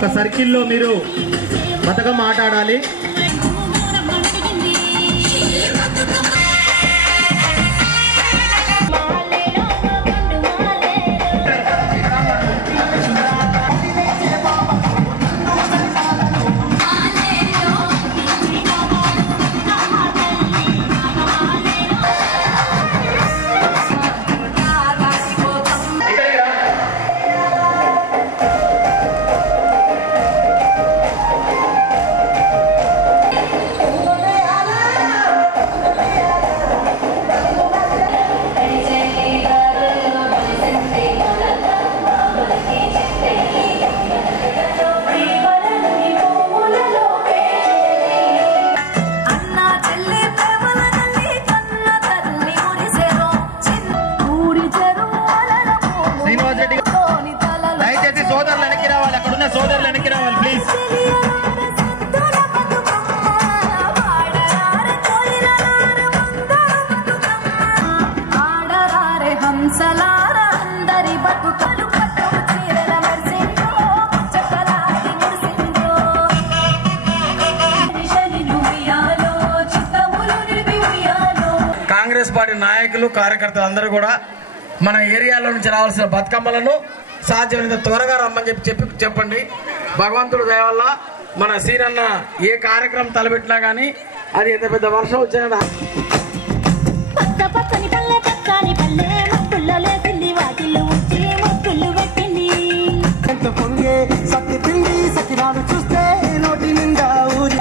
ఒక సర్కిల్లో మీరు బతుకమ్మ ఆట ఆడాలి. దయచేసి సోదరులు వెనక్కి రావాలి, అక్కడున్న సోదరులు వెనక్కి రావాలి ప్లీజ్. కాంగ్రెస్ పార్టీ నాయకులు కార్యకర్తలు అందరూ కూడా మన ఏరియాలో నుంచి రావాల్సిన బతుకమ్మలను సాధ్యమైనంత త్వరగా రమ్మని చెప్పండి. భగవంతుడు దయ వల్ల మన సీనన్న ఏ కార్యక్రమం తలపెట్టినా కానీ అది ఎంత పెద్ద వర్షం వచ్చినా చూస్తే నోటి నిండా ఊరి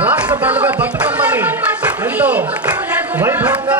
రాష్ట్ర పండుగ బతుకమ్మని ఎంతో వైభవంగా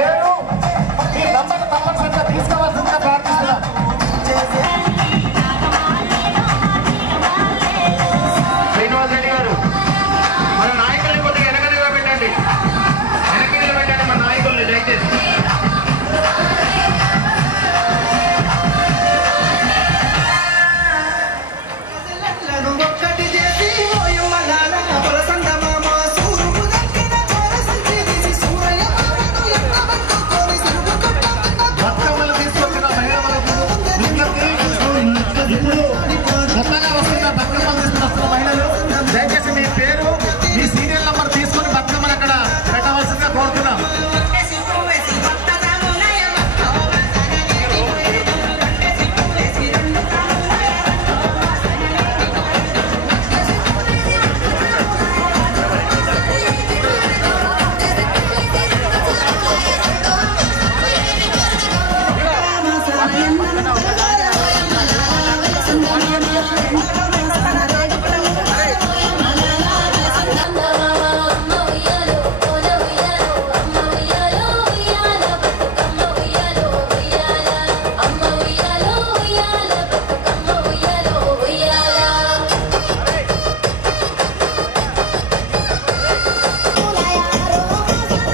పేరు మీ నంబర్ తప్పనిసరిగా తీసుకోవాల్సిందిగా ప్రార్థిస్తున్నాం. శ్రీనివాస్ రెడ్డి గారు మన నాయకుల్ని కొద్దిగా వెనక పెట్టండి, వెనక్కి నిలబెట్టండి మన నాయకుల్ని దయచేసి. దయచేసి మీ పేరు మీ సీరియల్ నంబర్ తీసుకొని బతుకమ్మని అక్కడ పెట్టవలసిందిగా కోరుతున్నాం.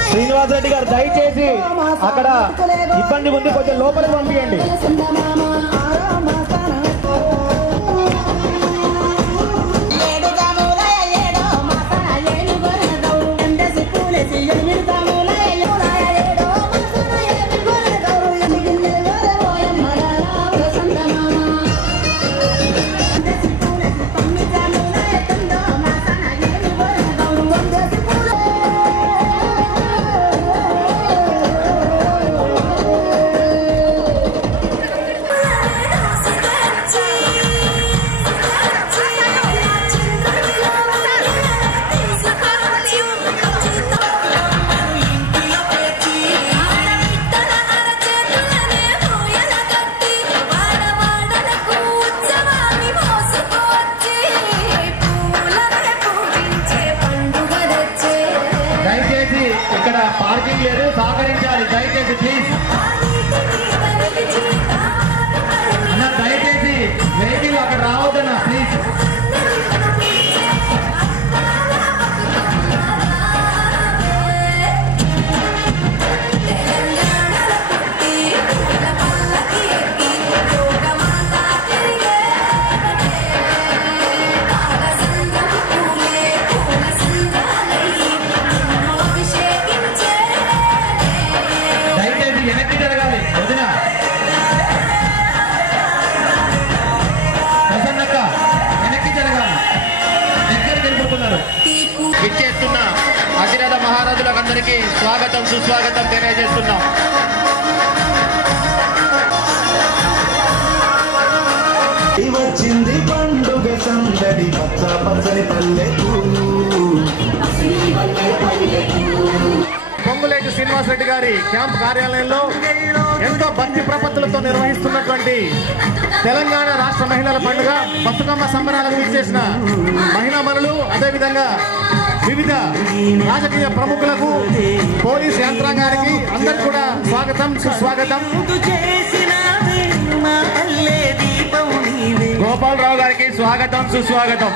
శ్రీనివాస్ రెడ్డి గారు దయచేసి అక్కడ ఇబ్బంది ఉంది, కొంచెం లోపలికి పంపించండి. ఇక్కడ పార్కింగ్ లేదు, సహకరించాలి దయచేసి ప్లీజ్. అన్న దయచేసి వెహికల్ అక్కడ రావద్దన్న ప్లీజ్. ఇచ్చేస్తున్న అతిరథ మహారాజులందరికీ స్వాగతం సుస్వాగతం తెలియజేస్తున్నాం. వచ్చింది పండుగ సందడి పచ్చ పచ్చని పల్లెకు. పొంగులేటి శ్రీనివాస్ రెడ్డి గారి క్యాంప్ కార్యాలయంలో ఎంతో భక్తి ప్రపత్తులతో నిర్వహిస్తున్నటువంటి తెలంగాణ రాష్ట్ర మహిళల పండుగ బతుకమ్మ సంబరాలకు ఇచ్చేసిన మహిళా మనులు, అదేవిధంగా వివిధ రాజకీయ ప్రముఖులకు, పోలీస్ యంత్రాంగానికి అందరికి కూడా స్వాగతం సుస్వాగతం. గోపాలరావు గారికి స్వాగతం సుస్వాగతం.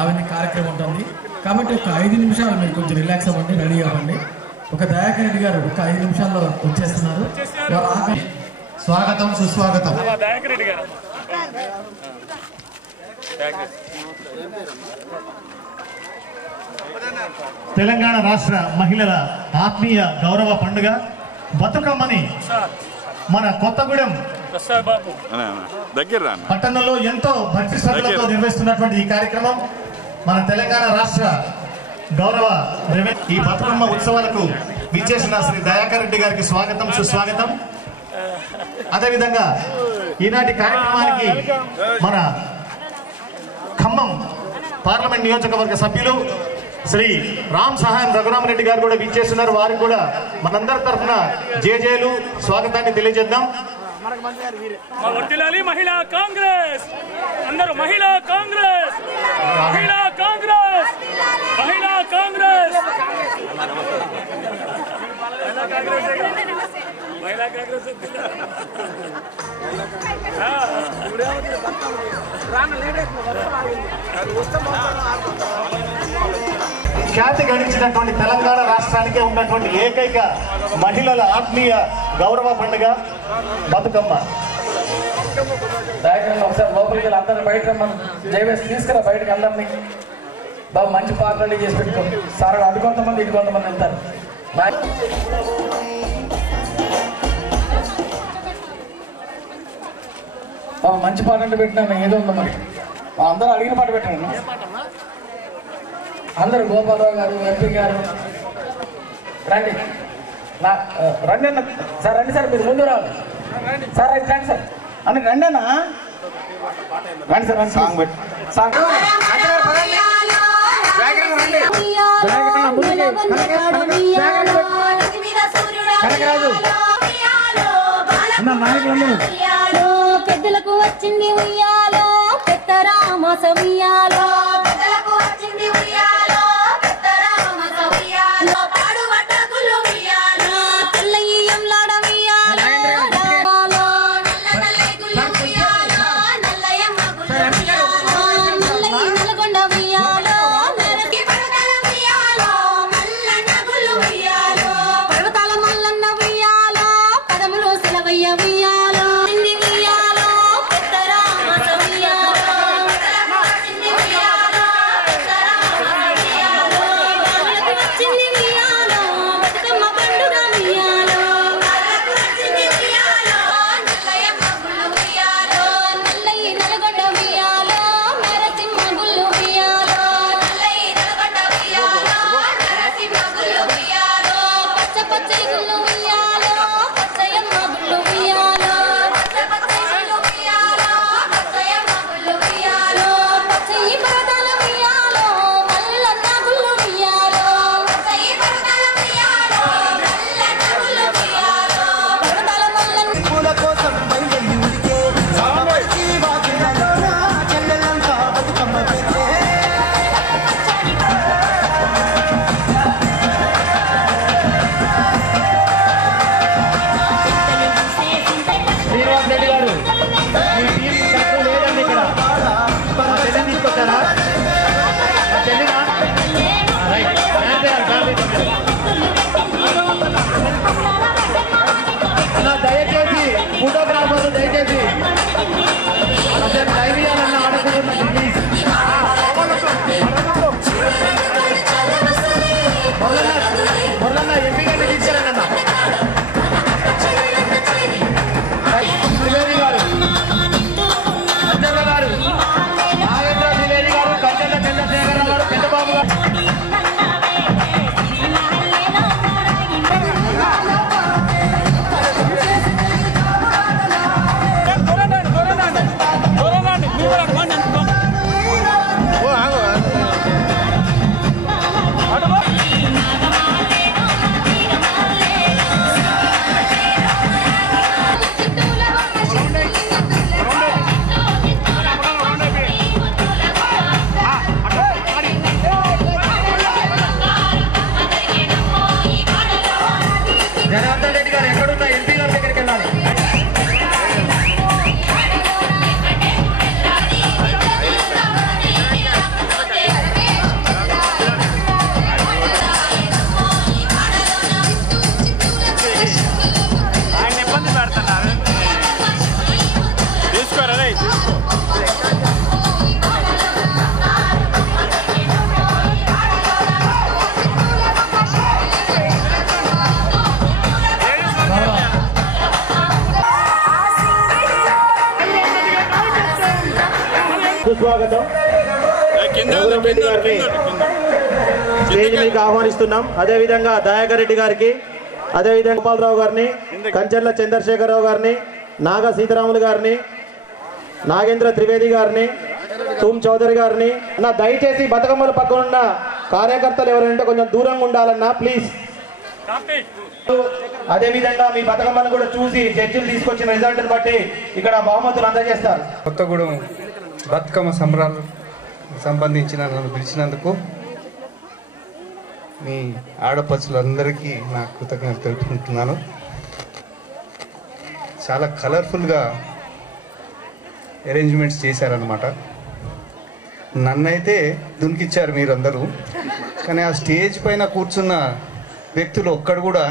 అవన్నీ కార్యక్రమం ఉంటుంది కాబట్టి ఒక 5 నిమిషాలు మీరు కొంచెం రిలాక్స్ అవ్వండి, రెడీ అవ్వండి. ఒక దయాకర్ రెడ్డి గారు ఒక 5 నిమిషాల్లో వచ్చేస్తున్నారు. స్వాగతం సుస్వాగతం. తెలంగాణ రాష్ట్ర మహిళల ఆత్మీయ గౌరవ పండుగ బతుకమ్మని మన కొత్తగూడెం పట్టణంలో ఎంతో భక్తి శ్రద్ధలతో నిర్వహిస్తున్నటువంటి ఈ కార్యక్రమం మన తెలంగాణ రాష్ట్ర గౌరవ ఈ బతుకమ్మ ఉత్సవాలకు విచ్చేసిన శ్రీ దయాకర్ రెడ్డి గారికి స్వాగతం సుస్వాగతం. అదేవిధంగా ఈనాటి కార్యక్రమానికి మన ఖమ్మం పార్లమెంట్ నియోజకవర్గ సభ్యులు శ్రీ రామ్ సహాయం రఘురామరెడ్డి గారు కూడా విచ్చేస్తున్నారు. వారికి కూడా మనందరి తరఫున జేజేలు స్వాగతాన్ని తెలియజేద్దాం. మహిళా కాంగ్రెస్ అందరూ మహిళా కాంగ్రెస్ మహిళా కాంగ్రెస్ మహిళా కాంగ్రెస్ మహిళా కాంగ్రెస్ ఖ్యాతి గడించినటువంటి తెలంగాణ రాష్ట్రానికే ఉన్నటువంటి ఏకైక మహిళల ఆత్మీయ గౌరవ పండుగ బతుకమ్మ. ఒకసారి లోపలికి అందరిని బయట జయవేసి తీసుకురా బయటకు అందరినీ. బాబు మంచి పాటలు రెడీ చేసి పెట్టుకో. సార్ అటు కొంతమంది ఇటు కొంతమంది వెళ్తారు. బాబు మంచి పాట అంటే పెట్టినాను ఏదో ఉందో మరి అందరూ అడిగిన పాట పెట్టాను. అందరు గోపాలరావు గారు ఎంపీ గారు రండి రండి అన్న సార్. రండి సార్, మీరు ముందు రావాలి సార్. రండి సార్ అని రండి అన్న. రండి సార్ రండి. సాంగ్ పెట్టి సాంగ్ కనకరాజు నాయకులు పెద్దలకు వచ్చింది ఉయ్యాలో పెద్ద రామస ఉయ్యాలో పెద్దలకు వచ్చింది ఉయ్యాలో పెద్ద రామస ఉయ్యాలో పాడు వడ్డకులు ఉయ్యాలో తెల్లయ్యంలాడ ఉయ్యాలో నల్లనల్లై గుళ్ళు ఉయ్యాలో నల్లయమ్మ గుళ్ళు ఉయ్యాలో నల్లయి నల్గొండ ఉయ్యాలో మెరకి పడగల ఉయ్యాలో మల్లన్న గుళ్ళు ఉయ్యాలో పర్వతాల మల్లన్న ఉయ్యాలో పదములు సెలవయ్య ఉయ్యాలో దయచేసి ఫోటోగ్రాఫర్లు దయచేసి లైవ్ ఆడకూడదు. మొదలన్న ఎంపీ గారిని తీసుకెళ్ళండి త్రివేది గారు, చంద్రబాబు గారు, నాగేంద్ర త్రివేది గారు, కంచెల చంద్రశేఖరరావు గారు, పెద్దబాబు గారు. జనార్దన్ రెడ్డి గారు ఎక్కడున్నా ఎంపీ గారి దగ్గరికి వెళ్ళాలి. ఆయన ఇబ్బంది పెడుతున్నారు. తీసుకోరా సుస్వాగతం. స్టేజ్ మీకు ఆహ్వానిస్తున్నాం. అదేవిధంగా దయాకర్ రెడ్డి గారికి, అదేవిధంగా గోపాలరావు గారిని, కంచెర్ల చంద్రశేఖరరావు గారిని, నాగ సీతారాములు గారిని, నాగేంద్ర త్రివేది గారిని, సోమ్ చౌదరి గారిని నా దయచేసి బతుకమ్మల పక్కన ఉన్న కార్యకర్తలు ఎవరంటే కొంచెం దూరంగా ఉండాలన్నా ప్లీజ్. అదే విధంగా మీ బతుకమ్మను కూడా చూసి జడ్జిలు తీసుకొచ్చిన రిజల్ట్ బట్టి ఇక్కడ బహుమతులు అందజేస్తారు. కొత్తగూడెం బతుకమ్మ సంబరాలు సంబంధించిన నన్ను పిలిచినందుకు మీ ఆడపడుచులందరికీ నా కృతజ్ఞతలు తెలుపుకుంటున్నాను. చాలా కలర్ఫుల్గా అరేంజ్మెంట్స్ చేశారనమాట. నన్నైతే దునికిచ్చారు మీరందరూ, కానీ ఆ స్టేజ్ పైన కూర్చున్న వ్యక్తులు ఒక్కడు కూడా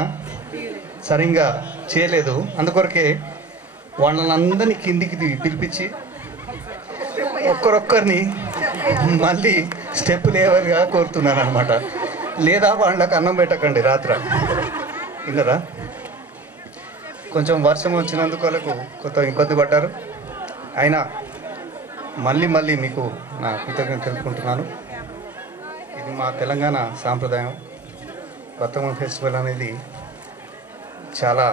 సరిగ్గా చేయలేదు. అందుకొరకే వాళ్ళని అందరినీ కిందికి పిలిపించి ఒక్కరొక్కరిని మళ్ళీ స్టెప్ లేవల్గా కోరుతున్నాను అనమాట. లేదా వాళ్ళకి అన్నం పెట్టకండి రాత్ర, విన్నరా? కొంచెం వర్షం వచ్చినందుకు వాళ్ళకు కొంత ఇబ్బంది పడ్డారు. అయినా మళ్ళీ మీకు నా కృతజ్ఞత తెలుపుకుంటున్నాను. ఇది మా తెలంగాణ సాంప్రదాయం. బతుకమ్మ ఫెస్టివల్ అనేది చాలా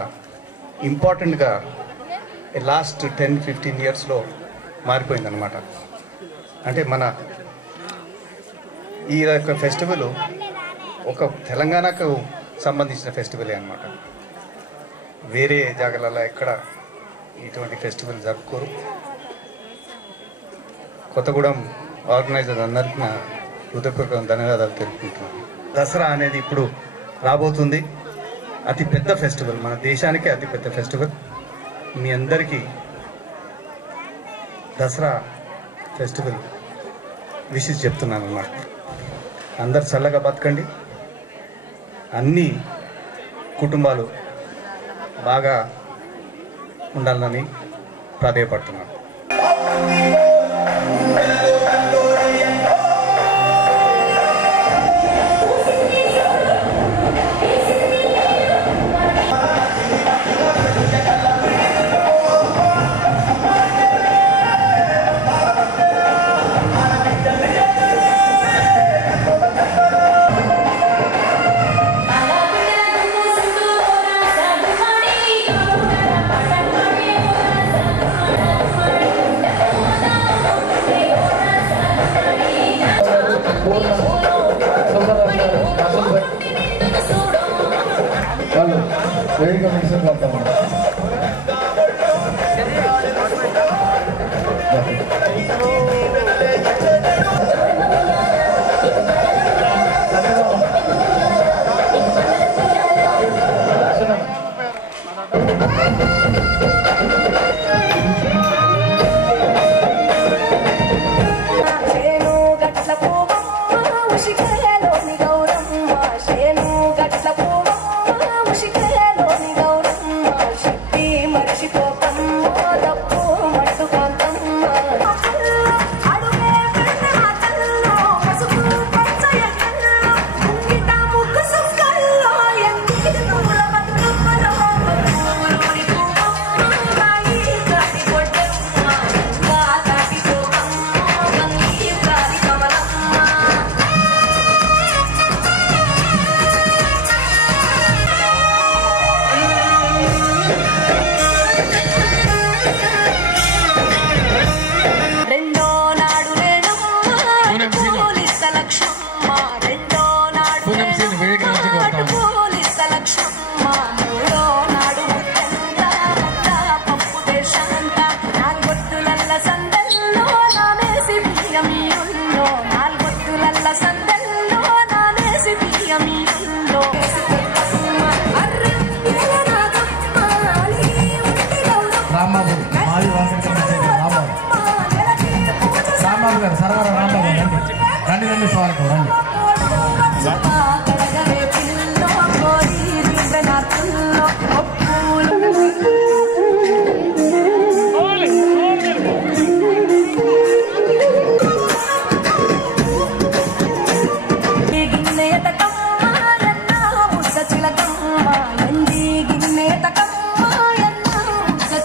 ఇంపార్టెంట్గా లాస్ట్ 10-15 ఇయర్స్లో మారిపోయిందన్నమాట. అంటే మన ఈ యొక్క ఫెస్టివల్ ఒక తెలంగాణకు సంబంధించిన ఫెస్టివలే అన్నమాట. వేరే జాగాలలో ఎక్కడ ఇటువంటి ఫెస్టివల్ జరుపుకోరు. కొత్తగూడెం ఆర్గనైజర్ అందరికీ నా హృదయపూర్వక ధన్యవాదాలు తెలుపుకుంటున్నాను. దసరా అనేది ఇప్పుడు రాబోతుంది. అతి పెద్ద ఫెస్టివల్, మన దేశానికే అతి పెద్ద ఫెస్టివల్. మీ అందరికీ దసరా ఫెస్టివల్ విషెస్ చెప్తున్నాను అన్నమాట. అందరు చల్లగా బతకండి. అన్ని కుటుంబాలు బాగా ఉండాలని ప్రాధేయపడుతున్నాను.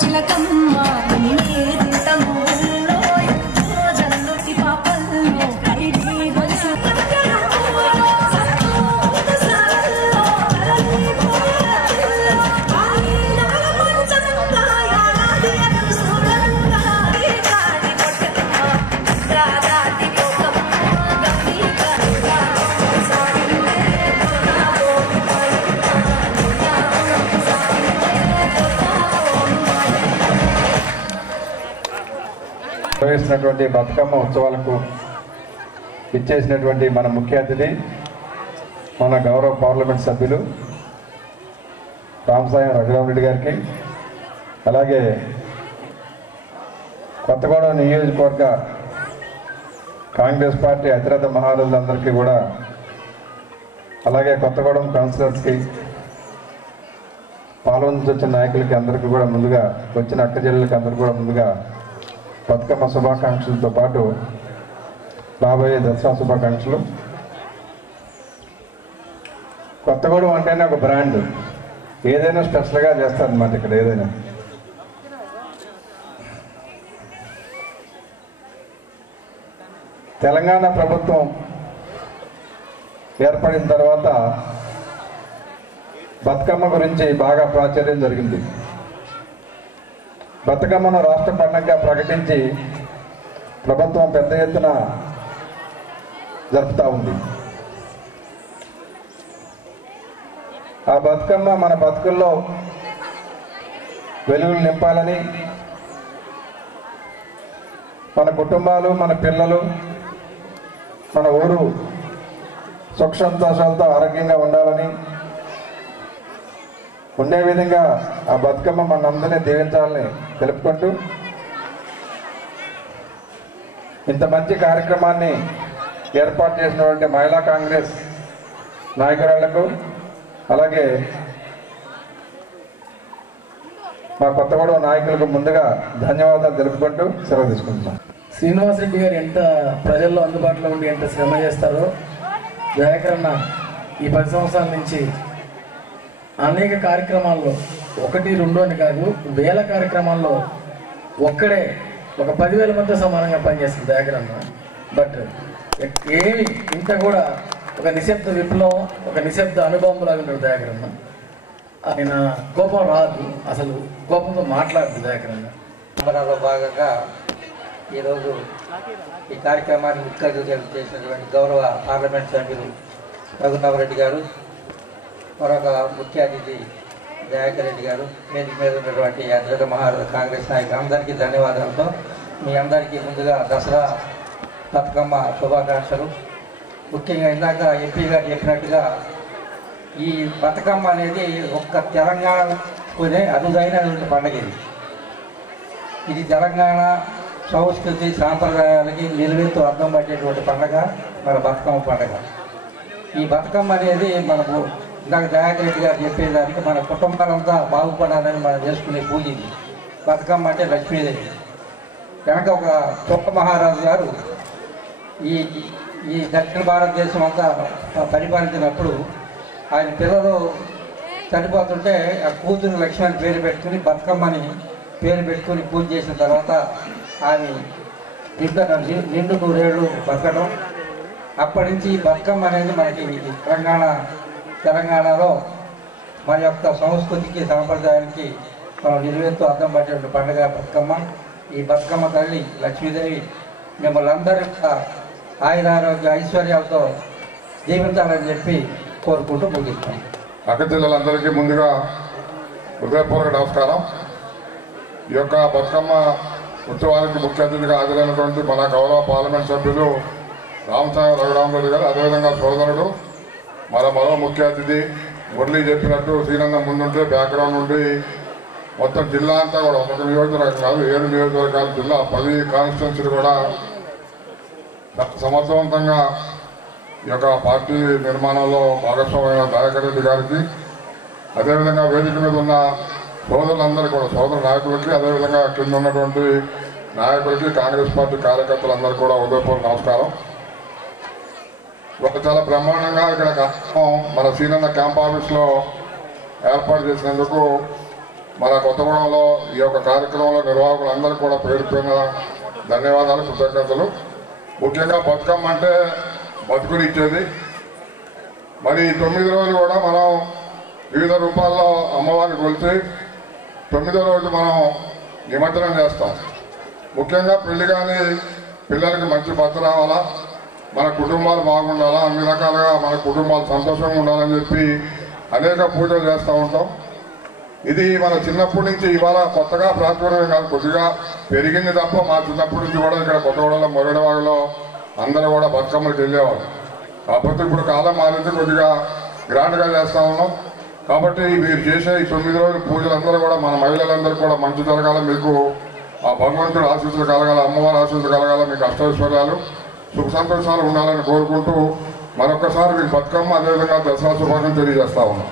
చిలకమ్మ నిర్వహిస్తున్నటువంటి బతుకమ్మ ఉత్సవాలకు ఇచ్చేసినటువంటి మన ముఖ్య అతిథి మన గౌరవ పార్లమెంట్ సభ్యులు రామసాయం రఘురామరెడ్డి గారికి, అలాగే కొత్తగూడెం నియోజకవర్గ కాంగ్రెస్ పార్టీ అతిరథ మహారాజులందరికీ కూడా, అలాగే కొత్తగూడెం కౌన్సిలర్స్కి, పాల్గొని వచ్చిన నాయకులకి అందరికీ కూడా ముందుగా, వచ్చిన అక్క చెల్లెలకి అందరికీ కూడా ముందుగా బతుకమ్మ శుభాకాంక్షలతో పాటు రాబోయే దసరా శుభాకాంక్షలు. కొత్తగూడెం అంటేనే ఒక బ్రాండ్, ఏదైనా స్పెషల్గా చేస్తారనమాట ఇక్కడ. ఏదైనా తెలంగాణ ప్రభుత్వం ఏర్పడిన తర్వాత బతుకమ్మ గురించి బాగా ప్రాచుర్యం జరిగింది. బతుకమ్మను రాష్ట్ర పండుగగా ప్రకటించి ప్రభుత్వం పెద్ద ఎత్తున జరుపుతూ ఉంది. ఆ బతుకమ్మ మన బతుకుల్లో వెలుగులు నింపాలని, మన కుటుంబాలు, మన పిల్లలు, మన ఊరు సుఖ సంతోషాలతో ఆరోగ్యంగా ఉండాలని, ఉండే విధంగా ఆ బతుకమ్మ మనందరినీ దీవించాలని తెలుపుకుంటూ, ఇంత మంచి కార్యక్రమాన్ని ఏర్పాటు చేసినటువంటి మహిళా కాంగ్రెస్ నాయకురాళ్లకు, అలాగే మా కొత్తగూడెం నాయకులకు ముందుగా ధన్యవాదాలు తెలుపుకుంటూ సెలవు తీసుకుంటున్నాం. శ్రీనివాసరెడ్డి గారు ఎంత ప్రజల్లో అందుబాటులో ఉండి ఎంత శ్రమ చేస్తారో, దయాకర్ అన్న ఈ 10 సంవత్సరాల నుంచి అనేక కార్యక్రమాల్లో, 1, 2 అని కాదు, వేల కార్యక్రమాల్లో ఒక్కడే ఒక 10,000 మందితో సమానంగా పనిచేస్తుంది దయాకర్ అన్న. బట్ ఏమి ఇంత కూడా ఒక నిశ్శబ్ద విప్లవం, ఒక నిశ్శబ్ద అనుభవం లాగా ఉంటాడు దయాకర్ అన్న. ఆయన కోపం రాదు, అసలు కోపంతో మాట్లాడదు దయాకర్ అన్న. సంబరాల్లో భాగంగా ఈరోజు ఈ కార్యక్రమాన్ని ముఖ్య అతిథులు చేసినటువంటి గౌరవ పార్లమెంట్ సభ్యులు రఘురామరెడ్డి గారు, మరొక ముఖ్య అతిథి దయాకర్ రెడ్డి గారు, వేదిక మీద ఉన్నటువంటి అతిరథ మహారాజు కాంగ్రెస్ నాయకులు అందరికీ ధన్యవాదాలతో మీ అందరికీ ముందుగా దసరా బతుకమ్మ శుభాకాంక్షలు. ముఖ్యంగా ఇందాక ఎంపీ గారు చెప్పినట్టుగా ఈ బతుకమ్మ అనేది ఒక్క తెలంగాణలోనే అరుదైనటువంటి పండుగ. ఇది తెలంగాణ సంస్కృతి సాంప్రదాయాలకి నిలువెత్తు అర్థం పట్టేటువంటి పండుగ మన బతుకమ్మ పండుగ. ఈ బతుకమ్మ అనేది మనకు ఇందాక దయాకర్ రెడ్డి గారు చెప్పేదానికి మన కుటుంబాలంతా బాగుపడాలని మనం చేసుకునే పూజ ఇది. బతుకమ్మ అంటే లక్ష్మీదేవి. కనుక ఒక చొక్క మహారాజు గారు ఈ ఈ దక్షిణ భారతదేశం అంతా పరిపాలించినప్పుడు ఆయన పిల్లలు చనిపోతుంటే ఆ కూతురు లక్ష్మణ్ పేరు పెట్టుకుని బతుకమ్మని పేరు పెట్టుకుని పూజ చేసిన తర్వాత ఆమె నిండు 100 ఏళ్ళు బతకడం. అప్పటి నుంచి బతుకమ్మ అనేది మనకి తెలంగాణలో మన యొక్క సంస్కృతికి సాంప్రదాయానికి మనం నిలువెత్తు అర్థం పట్టేటువంటి పండుగ బతుకమ్మ. ఈ బతుకమ్మ తల్లి లక్ష్మీదేవి మిమ్మల్ని అందరూ ఆయురారోగ్య ఐశ్వర్యాలతో జీవించాలని చెప్పి కోరుకుంటూ ముగిస్తాం. అక్క జిల్లాలందరికీ ముందుగా హృదయపూర్వక నమస్కారం. ఈ యొక్క బతుకమ్మ ఉత్సవానికి ముఖ్య అతిథిగా హాజరైనటువంటి మన గౌరవ పార్లమెంట్ సభ్యులు రామసాయం రఘురామరెడ్డి గారు, అదేవిధంగా సోదరుడు మరో ముఖ్య అతిథి మురళి చెప్పినట్టు శ్రీరంగం ముందుంటే బ్యాక్గ్రౌండ్ నుండి మొత్తం జిల్లా అంతా కూడా ఒక నియోజకవర్గం కాదు 7 నియోజకవర్గాల జిల్లా 10 కాన్స్టిట్యున్సీలు కూడా సమర్థవంతంగా ఈ యొక్క పార్టీ నిర్మాణంలో భాగస్వామైన దయాకర్ రెడ్డి గారికి, అదేవిధంగా వేదిక మీద ఉన్న సోదరులందరికీ కూడా, సోదర నాయకులకి, అదేవిధంగా కింద ఉన్నటువంటి నాయకులకి, కాంగ్రెస్ పార్టీ కార్యకర్తలందరికీ కూడా ఉదయపూర్వక నమస్కారం. ఒక చాలా బ్రహ్మాండంగా ఇక్కడ కార్యక్రమం మన సీనన్న క్యాంప్ ఆఫీస్లో ఏర్పాటు చేసినందుకు మన కొత్తగూడెంలో ఈ యొక్క కార్యక్రమంలో నిర్వాహకులందరికీ కూడా పేరు పేరున ధన్యవాదాలు, కృతజ్ఞతలు. ముఖ్యంగా బతుకమ్మ అంటే బతుకుని ఇచ్చేది. మరి 9 రోజులు కూడా మనం వివిధ రూపాల్లో అమ్మవారిని కొలిచి 9వ రోజు మనం నిమజ్జనం చేస్తాం. ముఖ్యంగా పెళ్లి కానీ పిల్లలకి మంచి భర్త రావాలా, మన కుటుంబాలు బాగుండాలా, అన్ని రకాలుగా మన కుటుంబాలు సంతోషంగా ఉండాలని చెప్పి అనేక పూజలు చేస్తూ ఉంటాం. ఇది మన చిన్నప్పటి నుంచి ఇవాళ కొత్తగా ప్రాచుర్యం కాదు, కొద్దిగా పెరిగింది తప్ప మా చిన్నప్పటి నుంచి కూడా ఇక్కడ కొత్తగూడలో మొరడవాగలో అందరూ కూడా బతుకమ్మలకు వెళ్ళేవాళ్ళు. కాకపోతే ఇప్పుడు కాలం మారింది, కొద్దిగా గ్రాండ్గా చేస్తా ఉన్నాం. కాబట్టి మీరు చేసే ఈ 9 రోజుల పూజలందరూ కూడా మన మహిళలందరూ కూడా మంచి జరగాల, మీకు ఆ భగవంతుడు ఆశీస్సులు కలగాల, అమ్మవారి ఆశీస్సులు కలగాల, మీకు అష్టైశ్వర్యాలు సుఖ సంతోషాలు ఉండాలని కోరుకుంటూ మరొకసారి మీకు బతుకమ్మ అదేవిధంగా దసరా శుభాకాంక్షలు తెలియజేస్తా ఉన్నాం.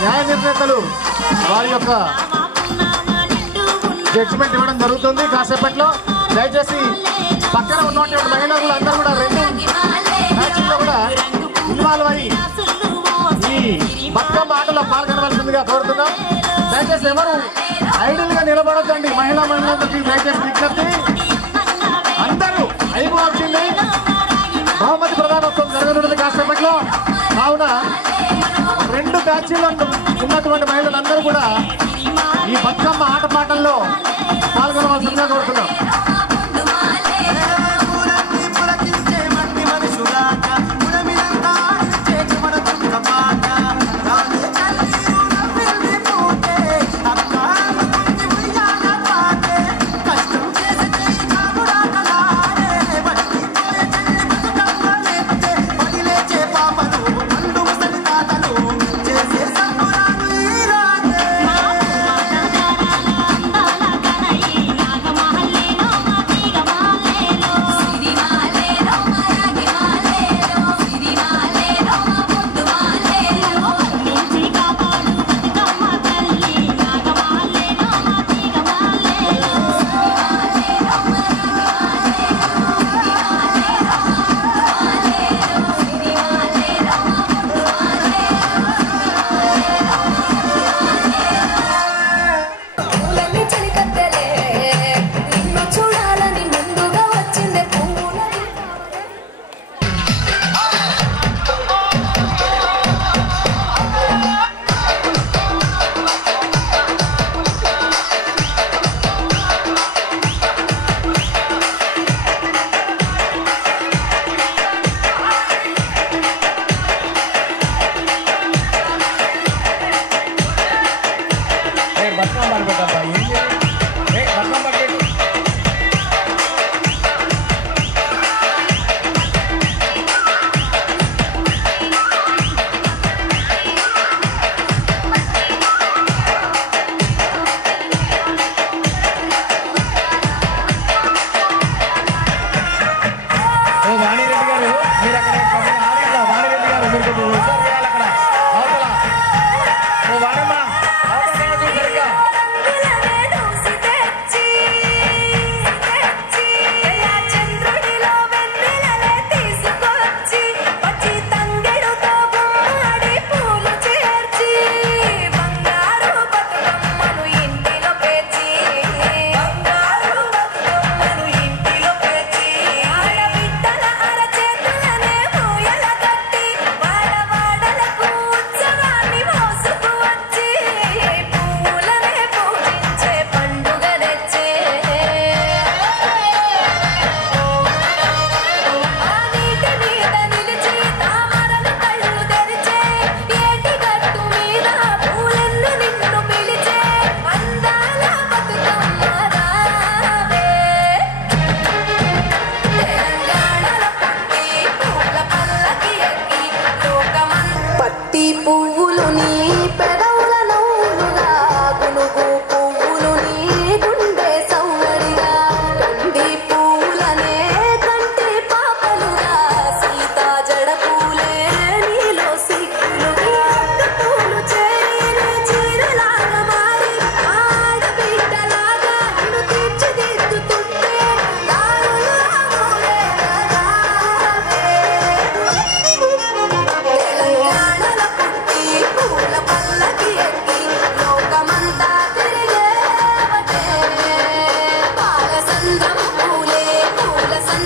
న్యాయ నిర్ణేతలు వారి యొక్క జడ్జిమెంట్ ఇవ్వడం జరుగుతుంది. కాసేపట్లో దయచేసి పక్కన ఉన్నటువంటి మహిళలు అందరూ కూడా 2 మ్యాచ్ల్లో కూడా ఇన్వాల్వ్ అయ్యి ఈ బతుకమ్మ ఆటలో పాల్గొనవలసిందిగా కోరుతున్నాం. దయచేసి ఎవరు ఐడిల్ గా నిలబడొద్దండి. మహిళలందరికీ దయచేసి విజ్ఞప్తి, అందరూ అయిపోవచ్చింది. బహుమతి ప్రధానోత్సవం జరగనున్నది కాసేపట్లో. కావున 2 బ్యాచ్ల్లో ఉన్నటువంటి మహిళలందరూ కూడా ఈ బతుకమ్మ ఆటపాటల్లో పాల్గొనవలసిందిగా కోరుతున్నాం. నాగమహల్లేనో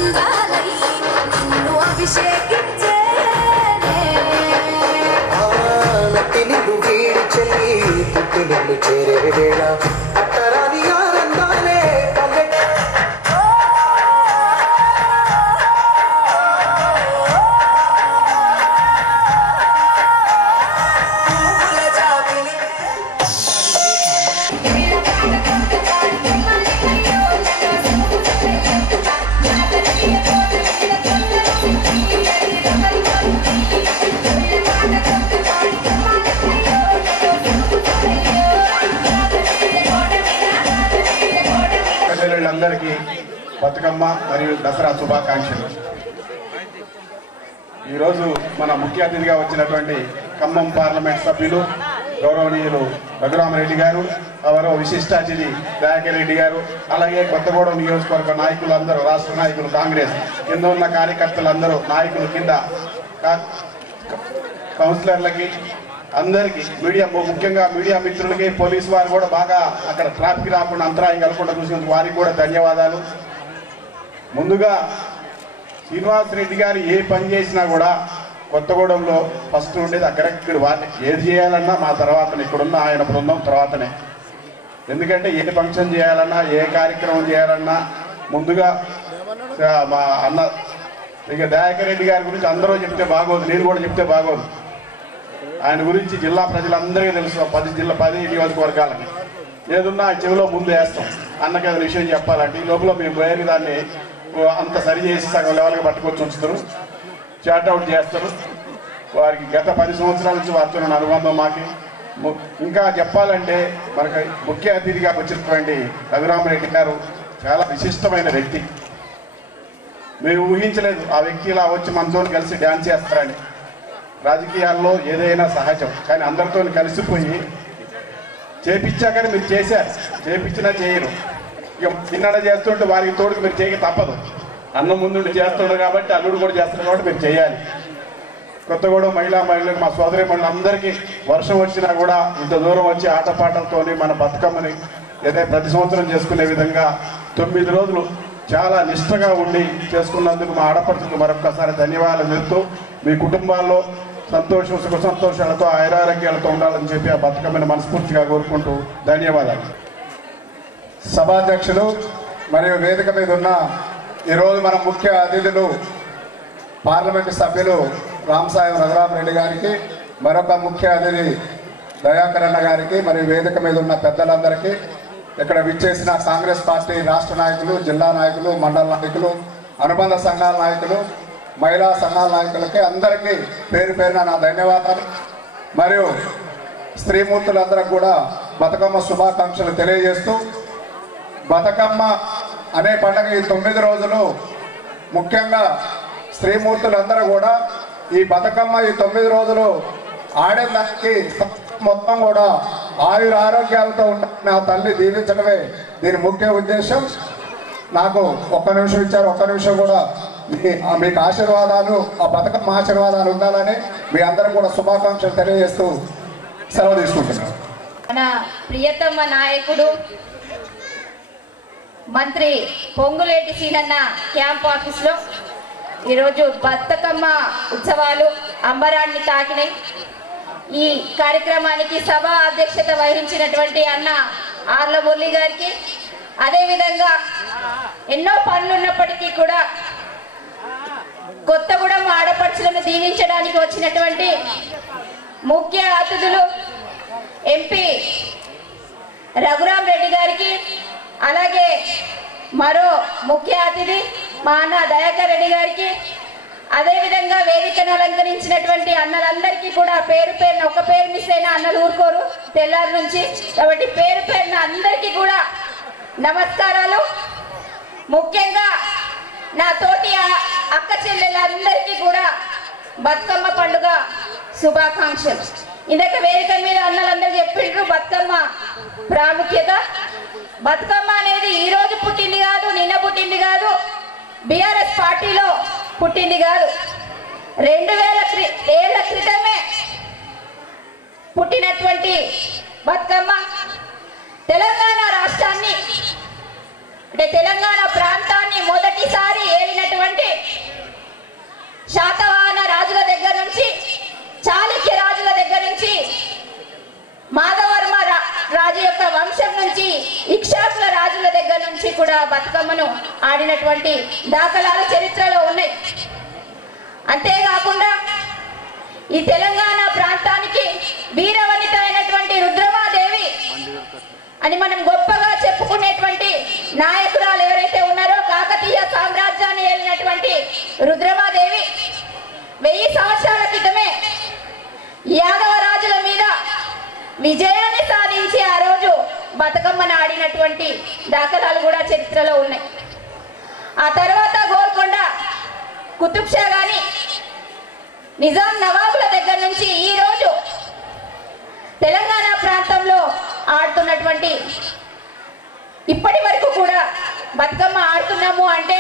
పొంగాలై నిన్ను అభిషేకించే నట్టి నిన్ను వీడి చెల్లి పుట్టి నిన్ను చేరే వేళ అట్టరాని ఆనందాలే అందరికీ బతుకమ్మ మరియు దసరా శుభాకాంక్షలు. ఈరోజు మన ముఖ్య అతిథిగా వచ్చినటువంటి ఖమ్మం పార్లమెంట్ సభ్యులు గౌరవనీయులు రఘురామరెడ్డి గారు, అవరో విశిష్ట అతిథి దయాకర్ రెడ్డి గారు, అలాగే కొత్తగూడెం నియోజకవర్గ నాయకులు అందరూ, రాష్ట్ర నాయకులు, కాంగ్రెస్ కింద ఉన్న కార్యకర్తలందరూ, నాయకులు కింద కౌన్సిలర్లకి అందరికీ, మీడియా ముఖ్యంగా మీడియా మిత్రులకి, పోలీసు వారు కూడా బాగా అక్కడ ట్రాఫిక్ రాకుండా అంతరాయం కలగకుండా చూసినందుకు వారికి కూడా ధన్యవాదాలు. ముందుగా శ్రీనివాస్ రెడ్డి గారు ఏ పని చేసినా కూడా కొత్తగూడెంలో ఫస్ట్ ఉండేది అక్కడ వారిని ఏది చేయాలన్నా మా తర్వాతనే, ఇక్కడున్న ఆయన బృందం తర్వాతనే. ఎందుకంటే ఏ ఫంక్షన్ చేయాలన్నా, ఏ కార్యక్రమం చేయాలన్నా ముందుగా మా అన్న ఇక దయాకర్ రెడ్డి గారి గురించి అందరూ చెప్తే బాగోదు, నేను కూడా చెప్తే బాగోదు. ఆయన గురించి జిల్లా ప్రజలందరికీ తెలుసు. 10 నియోజకవర్గాలకి ఏదున్నా చెవిలో ముందు వేస్తాం. అన్నకి ఏదైనా విషయం చెప్పాలంటే ఈ లోపల మేము పోయేది దాన్ని అంత సరి చేసి సగం లెవెల్గా పట్టుకొచ్చి ఉంచుతారు, చాట్అవుట్ చేస్తారు. వారికి గత 10 సంవత్సరాల నుంచి వారితో అనుబంధం మాకి. ఇంకా చెప్పాలంటే మనకి ముఖ్య అతిథిగా వచ్చినటువంటి రఘురామరెడ్డి గారు చాలా విశిష్టమైన వ్యక్తి. మేము ఊహించలేదు ఆ వ్యక్తి ఇలా వచ్చి మనతో కలిసి డ్యాన్స్ చేస్తారని. రాజకీయాల్లో ఏదైనా సహజం, కానీ అందరితో కలిసిపోయి చేపించాకని మీరు చేశారు, చేపించినా చేయరు. ఇక తిన్నడ చేస్తుంటే వారికి తోడుకు మీరు చేయక తప్పదు. అన్నం ముందు చేస్తున్నాడు కాబట్టి అల్లుడు కూడా చేస్తున్నాడు కాబట్టి మీరు చేయాలి. కొత్తగూడెం మహిళలకు, మా సోదరి మహిళలందరికీ వర్షం వచ్చినా కూడా ఇంత దూరం వచ్చి ఆటపాటలతో మన బతుకమ్మని ఏదైతే ప్రతి సంవత్సరం చేసుకునే విధంగా 9 రోజులు చాలా నిష్ఠగా ఉండి చేసుకున్నందుకు మా ఆడపడుచులకు మరొక్కసారి ధన్యవాదాలు చెప్తూ, మీ కుటుంబాల్లో సంతోషం, సుఖ సంతోషాలతో, ఆయురారోగ్యాలతో ఉండాలని చెప్పి ఆ బతుకమ్మని మనస్ఫూర్తిగా కోరుకుంటూ ధన్యవాదాలు. సభాధ్యక్షులు మరియు వేదిక మీద ఉన్న ఈరోజు మన ముఖ్య అతిథులు పార్లమెంటు సభ్యులు రామసాయం రఘురామరెడ్డి గారికి, మరొక ముఖ్య అతిథి దయాకర్ అన్న గారికి, మరియు వేదిక మీద ఉన్న పెద్దలందరికీ, ఇక్కడ విచ్చేసిన కాంగ్రెస్ పార్టీ రాష్ట్ర నాయకులు, జిల్లా నాయకులు, మండల నాయకులు, అనుబంధ సంఘాల నాయకులు, మహిళా సంఘాల నాయకులకి అందరికీ పేరు పేరున నా ధన్యవాదాలు. మరియు స్త్రీమూర్తులందరికీ కూడా బతుకమ్మ శుభాకాంక్షలు తెలియజేస్తూ, బతుకమ్మ అనే పండుగ ఈ 9 రోజులు ముఖ్యంగా స్త్రీమూర్తులందరూ కూడా ఈ బతుకమ్మ ఈ 9 రోజులు ఆడేదానికి మొత్తం కూడా ఆయుర ఆరోగ్యాలతో ఉండాలని ఆ తల్లి దీవించడమే దీని ముఖ్య ఉద్దేశం. నాకు ఒక్క నిమిషం ఇచ్చారు, ఒక్క నిమిషం కూడా మీకు ఆశీర్వాదాలు, ఆ బతుకమ్మ ఆశీర్వాదాలు ఉండాలని మీ అందరం కూడా శుభాకాంక్షలు తెలియజేస్తూ సెలవు తీసుకుంటున్నాను. మన ప్రియతమ నాయకుడు మంత్రి పొంగులేటి సీనన్న క్యాంప్ ఆఫీస్లో ఈరోజు బతుకమ్మ ఉత్సవాలు అంబరాన్ని తాకినాయి. ఈ కార్యక్రమానికి సభ అధ్యక్షత వహించినటువంటి అన్న ఆర్ల మురళి గారికి, అదేవిధంగా ఎన్నో పనులున్నప్పటికీ కూడా కొత్తగూడెం ఆడపడుచులను దీవించడానికి వచ్చినటువంటి ముఖ్య అతిథులు ఎంపీ రఘురామరెడ్డి గారికి, అలాగే మరో ముఖ్య అతిథి మా అన్న దయాకర్ రెడ్డి గారికి, అదేవిధంగా వేదికను అలంకరించినటువంటి అన్నలందరికీ కూడా పేరు పేరున, ఒక పేరు మిస్ అయినా అన్నలు ఊరుకోరు తెల్లారి నుంచి, కాబట్టి పేరు పేరున అందరికీ కూడా నమస్కారాలు. ముఖ్యంగా నా తోటి అక్క చెల్లెలందరికీ కూడా బతుకమ్మ పండుగ శుభాకాంక్షలు. ఇందాక వేదిక మీద అన్నలందరూ చెప్పిండ్రు బతుకమ్మ ప్రాముఖ్యత. బతుకమ్మ అనేది ఈ రోజు పుట్టింది కాదు, నిన్న పుట్టింది కాదు, బీఆర్ఎస్ పార్టీలో పుట్టింది కాదు, 2000 ఏళ్ల క్రితమే పుట్టినటువంటి బతుకమ్మ తెలంగాణ రాష్ట్రాన్ని, అంటే తెలంగాణ ప్రాంతాన్ని మొదటిసారి ఏలినటువంటి ఆడినటువంటి దాఖలాలు చరిత్రలో ఉన్నాయి. అంతేకాకుండా ఈ తెలంగాణ ప్రాంతానికి వీరవనిత అయినటువంటి రుద్రమాదేవి అని మనం గొప్పగా చెప్పుకునేటువంటి నాయకురాలు ఎవరైతే ఉన్నారో, కాకతీయ సామ్రాజ్యాన్ని ఏలినటువంటి రుద్రమాదేవి 1000 సంవత్సరాల క్రితమే యాదవ రాజుల మీద విజయాన్ని సాధించి ఆ రోజు బతుకమ్మను ఆడినటువంటి దాఖలాలు కూడా చరిత్రలో ఉన్నాయి. ఆ తర్వాత గోల్కొండ కుతుబ్ షా గాని నిజాం నవాబుల దగ్గర నుంచి ఈ రోజు తెలంగాణ ప్రాంతంలో ఆడుతున్నటువంటి ఇప్పటి వరకు కూడా బతుకమ్మ ఆడుతున్నాము అంటే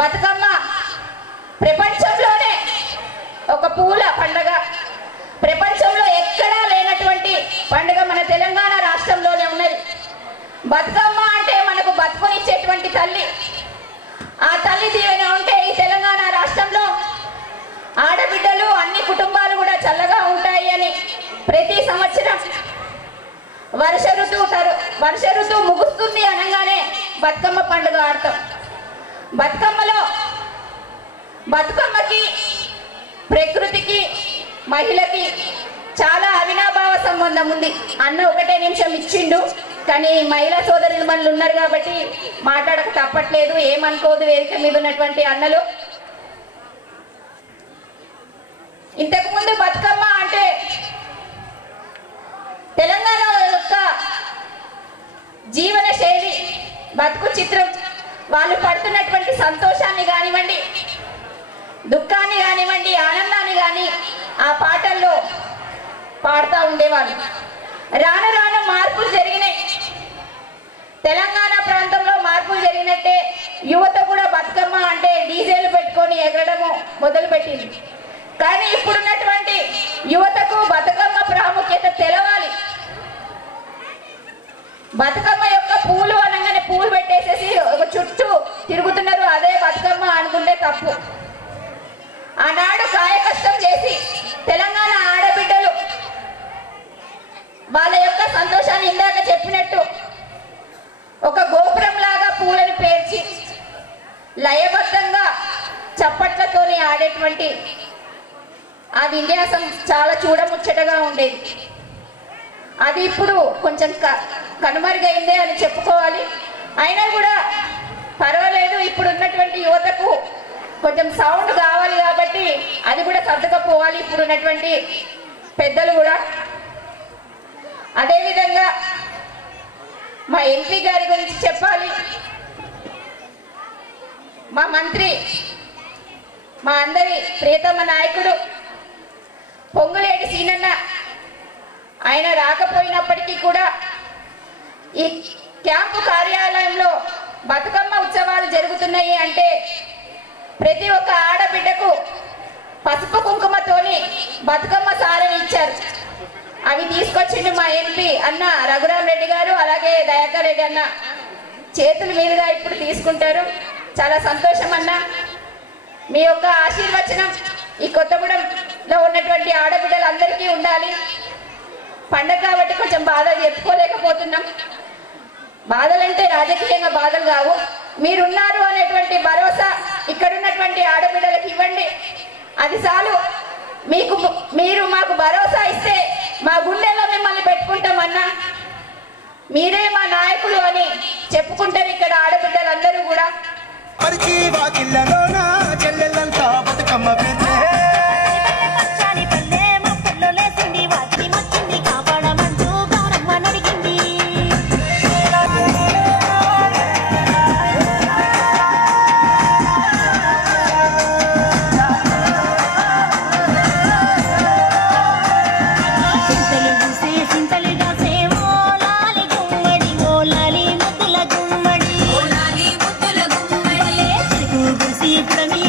బతుకమ్మ ప్రపంచంలోనే ఒక పూల పండుగ, ప్రపంచంలో ఎక్కడా లేనటువంటి పండుగ మన తెలంగాణ రాష్ట్రంలోనే ఉన్నది. బతుకమ్మ అంటే మనకు బతుకునిచ్చేటువంటి తల్లి. ఆ తల్లి దీవెన ఉంటే ఈ తెలంగాణ రాష్ట్రంలో ఆడబిడ్డలు అన్ని కుటుంబాలు కూడా చల్లగా ఉంటాయి అని ప్రతి సంవత్సరం వర్ష ఋతువు ముగుస్తుంది అనగానే బతుకమ్మ పండుగ ఆడతాం. బతుకమ్మకి ప్రకృతికి మహిళకి చాలా అవినాభావ సంబంధం ఉంది. అన్న 1 నిమిషం ఇచ్చిండు, కానీ మహిళా సోదరులు మనలు ఉన్నారు కాబట్టి మాట్లాడక తప్పట్లేదు. ఏమనుకోదు వేదిక మీద ఉన్నటువంటి అన్నలు. ఇంతకు ముందు బతుకమ్మ అంటే తెలంగాణ యొక్క జీవన శైలి, బతుకు చిత్రం, వాళ్ళు పడుతున్నటువంటి సంతోషాన్ని కానివ్వండి, దుఃఖాన్ని కానివ్వండి, ఆనందాన్ని కానీ ఆ పాటల్లో పాడుతూ ఉండేవాళ్ళు. రాను రాను మార్పులు జరిగినాయి. తెలంగాణ ప్రాంతంలో మార్పులు జరిగినట్టే యువత కూడా బతుకమ్మ అంటే డీజేలు పెట్టుకొని ఎగరడము మొదలుపెట్టింది. కానీ ఇప్పుడున్నటువంటి యువతకు బతుకమ్మ ప్రాముఖ్యత తెలవాలి. బతుకమ్మ యొక్క పూలు అనగానే పూలు పెట్టేసేసి ఒక చుట్టూ తిరుగుతున్నారు, అదే బతుకమ్మ అనుకుంటే తప్పు. ఆనాడు కాయ కష్టం చేసి తెలంగాణ ఆడబిడ్డలు వాళ్ళ యొక్క సంతోషాన్ని ఇందాక చెప్పినట్టు ఒక గోపురం లాగా పూలను పేర్చి లయబద్ధంగా చప్పట్లతోని ఆడేటువంటి ఆ విన్యాసం చాలా చూడముచ్చటగా ఉండేది. అది ఇప్పుడు కొంచెం కనుమరుగైందే అని చెప్పుకోవాలి. అయినా కూడా పర్వాలేదు, ఇప్పుడు ఉన్నటువంటి యువతకు కొంచెం సౌండ్ కావాలి కాబట్టి అది కూడా సర్దుకపోవాలి ఇప్పుడు ఉన్నటువంటి పెద్దలు కూడా. అదేవిధంగా మా ఎంపీ గారి గురించి చెప్పాలి. మా మంత్రి, మా అందరి ప్రియతమ నాయకుడు పొంగులేటి సీనన్న, ఆయన రాకపోయినప్పటికీ కూడా ఈ క్యాంపు కార్యాలయంలో బతుకమ్మ ఉత్సవాలు జరుగుతున్నాయి అంటే ప్రతి ఒక్క ఆడబిడ్డకు పసుపు కుంకుమతోని బతుకమ్మ సారని ఇచ్చారు. అవి తీసుకొచ్చిండు మా ఎంపీ అన్న రఘురామ్ రెడ్డి గారు, అలాగే దయాకర్ రెడ్డి అన్న చేతుల మీదుగా ఇప్పుడు తీసుకుంటారు. చాలా సంతోషం అన్న. మీ యొక్క ఆశీర్వచనం ఈ కొత్తగూడెంలో ఉన్నటువంటి ఆడబిడ్డలందరికీ ఉండాలి. పండగ కాబట్టి కొంచెం బాధలు చెప్పుకోలేకపోతున్నాం. బాధలంటే రాజకీయంగా బాధలు కావు. మీరున్నారు అనేటువంటి భరోసా ఇక్కడ ఉన్నటువంటి ఆడబిడ్డలకు ఇవ్వండి. అది చాలు. మీరు మాకు భరోసా ఇస్తే మా గుండెల్లో మిమ్మల్ని పెట్టుకుంటామన్నా. మీరే మా నాయకులు అని చెప్పుకుంటారు ఇక్కడ ఆడబిడ్డలందరూ కూడా. Para mí,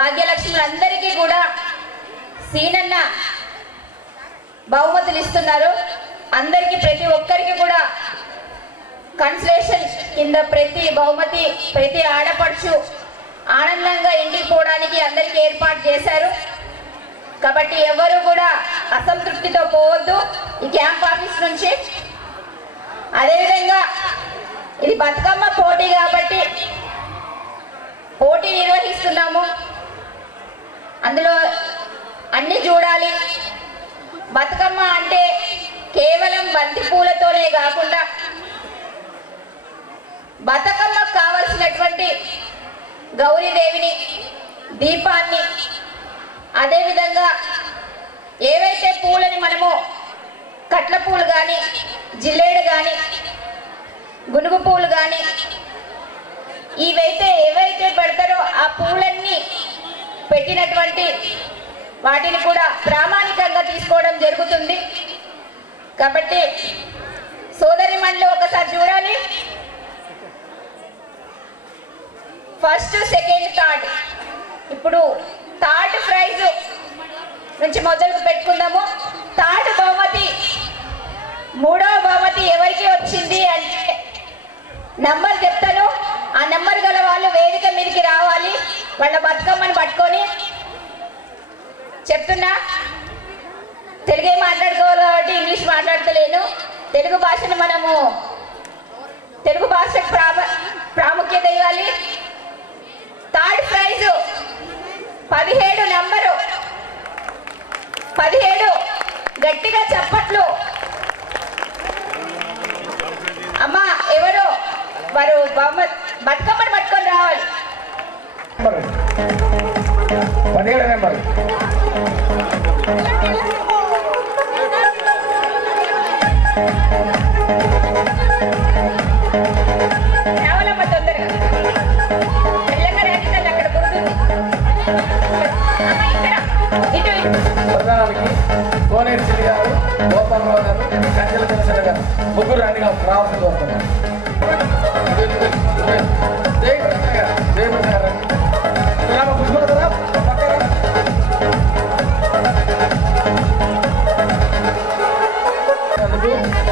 భాగ్యలక్ష్ములందరికీ కూడా సీనన్న బహుమతులు ఇస్తున్నారు. అందరికీ ప్రతి ఒక్కరికి కూడా కన్సలేషన్ కింద ప్రతి బహుమతి ప్రతి ఆడపడుచు ఆనందంగా ఇంటికి పోవడానికి అందరికీ ఏర్పాటు చేశారు. కాబట్టి ఎవరు కూడా అసంతృప్తితో పోవద్దు ఈ క్యాంప్ ఆఫీస్ నుంచి. అదేవిధంగా ఇది బతుకమ్మ పోటీ కాబట్టి పోటీ నిర్వహిస్తున్నాము. అందులో అన్ని చూడాలి. బతుకమ్మ అంటే కేవలం బంతి పూలతోనే కాకుండా బతుకమ్మకు కావలసినటువంటి గౌరీదేవిని, దీపాన్ని, అదేవిధంగా ఏవైతే పూలని మనము కట్ల పూలు కానీ, జిల్లేడు కానీ, గునుగు పూలు కానీ ఏవైతే పెడతారో ఆ పూలన్నీ పెట్టినటువంటి వాటిని కూడా ప్రామాణికంగా తీసుకోవడం జరుగుతుంది. కాబట్టి సోదరిమణులు ఒకసారి చూడాలి. First, second, third. ఇప్పుడు థర్డ్ ప్రైజ్ నుంచి మొదలు పెట్టుకుందాము. థర్డ్ బహుమతి, మూడవ బహుమతి ఎవరికి వచ్చింది అంటే నంబర్ చెప్తాను. ఆ నంబర్ గల వాళ్ళు వేదిక మీదకి రావాలి. వాళ్ళ బతుకమ్మని పట్టుకొని చెప్తున్నా. తెలుగే మాట్లాడుకోవాలి కాబట్టి ఇంగ్లీష్ మాట్లాడతలేను. తెలుగు భాషను మనము తెలుగు భాషకు ప్రాముఖ్యత ఇవ్వాలి. Third prize 17 number 17. గట్టిగా చప్పట్లు. అమ్మా ఎవరు వారు బతుకమ్మని పట్టుకొని రావాలి. 17 నెంబర్. రావాలమ్మ తొందరగా. మెల్లగా రండి తల్లి, అక్కడ గుర్తుంది. అమ్మ ఇక్కడ ఇటు ప్రధానానికి కోనేరు శ్రీ గారు, గోపాలరావు గారు, కంచెల దర్శన గారు ముగ్గురు అన్ని రావాల్సి వస్తున్నారు. జయకృష్ణ గారు, జయకృష్ణ గారు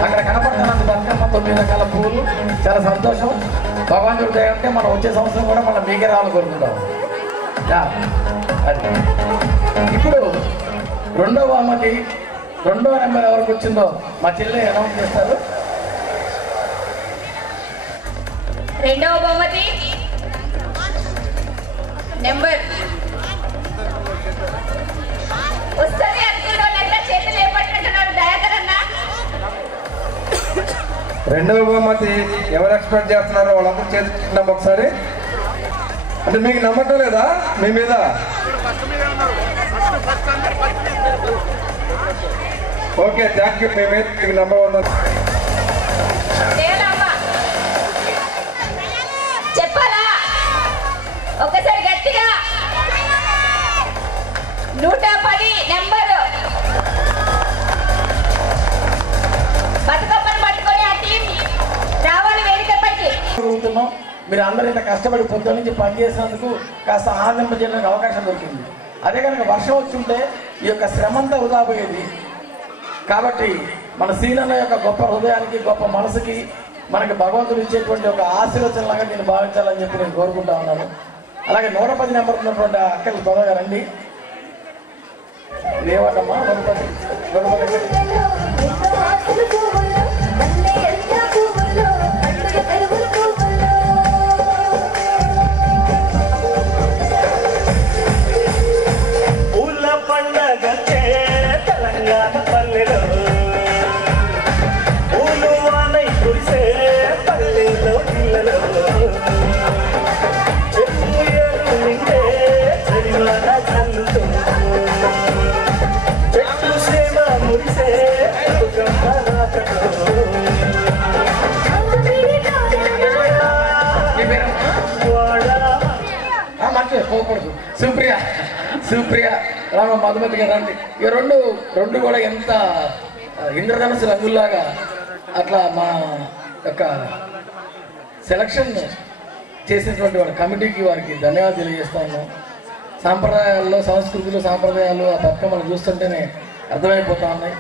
అక్కడ కనపడుతున్నందుకు బతుకమ్మ 9 రకాల పువ్వులు. చాలా సంతోషం. భగవంతుడి దయ ఉంటే మనం వచ్చే సంవత్సరం కూడా మనం మీకే రావాలని కోరుకుంటాం. అది ఇప్పుడు రెండవ బహుమతి, 2వ నెంబర్ ఎవరికి వచ్చిందో మా చెల్లె అనౌన్స్ చేస్తారు. రెండవ బహుమతి నెంబర్ వస్తుంది అనుకున్న వాళ్ళంతా చేతులు చేపట్టినట్టున్నారు. దయాకరన్న రెండవ బహుమతి ఎవరు ఎక్స్పెక్ట్ చేస్తున్నారో వాళ్ళందరూ చేస్తున్నాం ఒకసారి. అంటే మీకు నమ్మకం లేదా మీ మీద? Okay, thank you. మీ మీద మీకు నమ్మకం ఉన్నది. చెప్పాలా ఒకసారి గట్టిగా? 110 నెంబరు బతుకమ్మని పట్టుకొని ఆ టీం రావాలి వేదికపైకి. మీరు అందరూ ఇంత కష్టపడి పొద్దు నుంచి పనిచేసినందుకు కాస్త ఆనందింపజేయడానికి అవకాశం దొరికింది. అదే కనుక వర్షం వచ్చి ఉంటే ఈ యొక్క శ్రమంతా వృధా పోయేది. కాబట్టి మన సీనన్న యొక్క గొప్ప హృదయానికి, గొప్ప మనసుకి మనకి భగవంతుడు ఇచ్చేటువంటి ఒక ఆశీర్వచనలాగా నేను భావించాలని చెప్పి నేను కోరుకుంటా ఉన్నాను. అలాగే 110 నెంబర్ ఉన్నటువంటి అక్కలు త్వరగా రండి. దేవకమ్మ 110. పూల పండగ తెలంగాణ పల్లెలో పూలు వానై కురిసే పల్లెలో పిల్లలు చెట్టు ఏరు నిండే చలివాన చల్లుతూ చెట్టు సేమ మురిసే పోకూడదు. సుప్రియ రామ మధుమతి గారు రండి. ఈ రెండు కూడా ఎంత ఇంద్రధనుసు రంగుల్లాగా అట్లా మా యొక్క సెలక్షన్ చేసినటువంటి వాళ్ళ కమిటీకి వారికి ధన్యవాదాలు తెలియజేస్తా ఉన్నాం. సాంప్రదాయాల్లో సంస్కృతులు సాంప్రదాయాలు ఆ బతుకమ్మలు చూస్తుంటేనే అర్థమైపోతా ఉన్నాయి.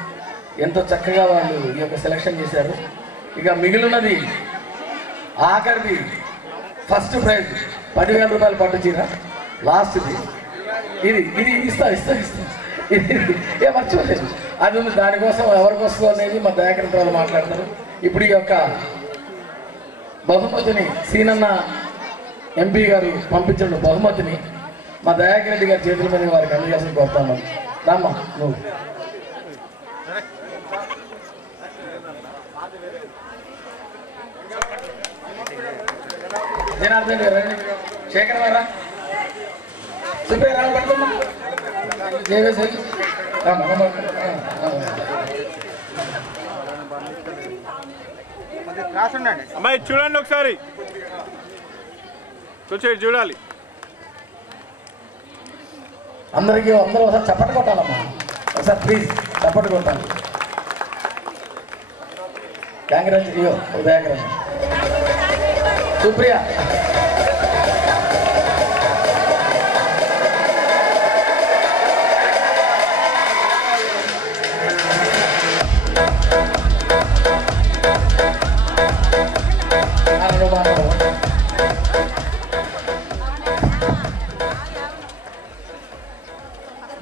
ఎంతో చక్కగా వాళ్ళు ఈ యొక్క సెలక్షన్ చేశారు. ఇక మిగిలినది ఆఖరిది ఫస్ట్ ప్రైజ్ 10,000 రూపాయలు పట్టు చీర, లాస్ట్ది ఇది ఇది ఇస్తా ఏ మర్చిపోలేదు అది ఉంది. దానికోసం ఎవరికి వస్తుందో అనేది మా దయాకరణ వాళ్ళు మాట్లాడతారు. ఇప్పుడు ఈ యొక్క బహుమతిని సీనన్న ఎంపీ గారు పంపించిన బహుమతిని మా దయాకర్ రెడ్డి గారి చేతుల మీద వారికి అందజేసి కోరుతాను. రామ్మా నువ్వు జనార్దన్ గారు శేఖర్ గారా సుబ్బయ్య పడుతున్నా అమ్మాయి చూడండి ఒకసారి చూడాలి. అందరికీ అందరూ ఒకసారి చప్పట్లు కొట్టాలమ్మా, ఒకసారి ప్లీజ్ చప్పట్లు కొట్టాలి. కాంగ్రెస్ ఉదయకరణ సుప్రియ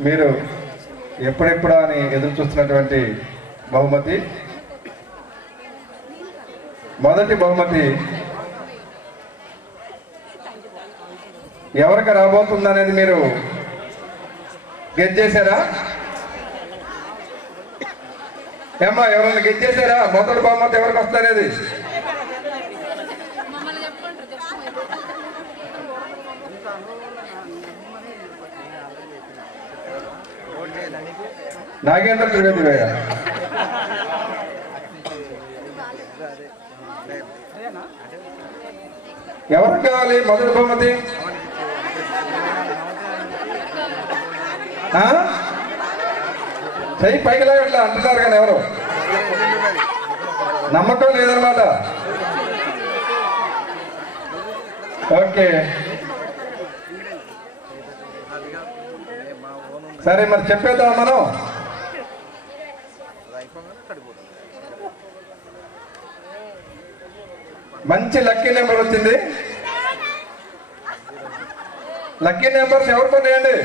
మీరు ఎప్పుడెప్పుడా అని ఎదురు చూస్తున్నటువంటి బహుమతి, మొదటి బహుమతి ఎవరికి రాబోతుందనేది మీరు గెస్ చేశారా? ఏమ్మా ఎవరైనా గెస్ చేశారా? మొదటి బహుమతి ఎవరికి వస్తుందనేది నాగేంద్ర త్రివేది గారు. ఎవరికి కావాలి మొదటి బహుమతి? చెయ్యి పైకి లాగట్లా అంటున్నారు కానీ ఎవరు నమ్మకం లేదన్నమాట. ఓకే సరే మరి చెప్పేద్దాం మనం. మంచి లక్కీ నెంబర్ వచ్చింది. లక్కీ నెంబర్స్ ఎవరు కొనేయండి?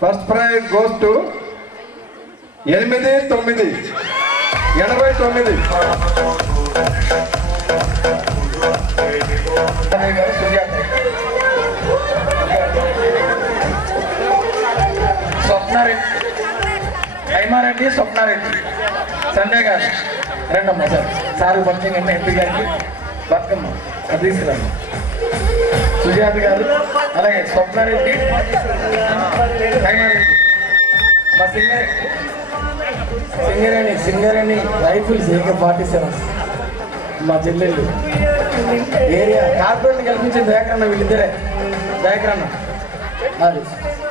First prize goes to 8989. Swapna Reddy Haima Reddy Swapna Reddy Sanjay garu రండమ్మా సార్. సారు పరిచయం అండి ఎంపీ గారికి బతుకమ్మ తీసుకురండి. సుజాత గారు అలాగే స్వప్నారెడ్డి హైమారెడ్డి మా సింగరేణి రైఫిల్స్ AK-47 మా చెల్లెళ్ళు ఏరియా కార్పొరేట్ కల్పించిన దయాకరణ వీళ్ళిద్దరే. దయాకరణ అది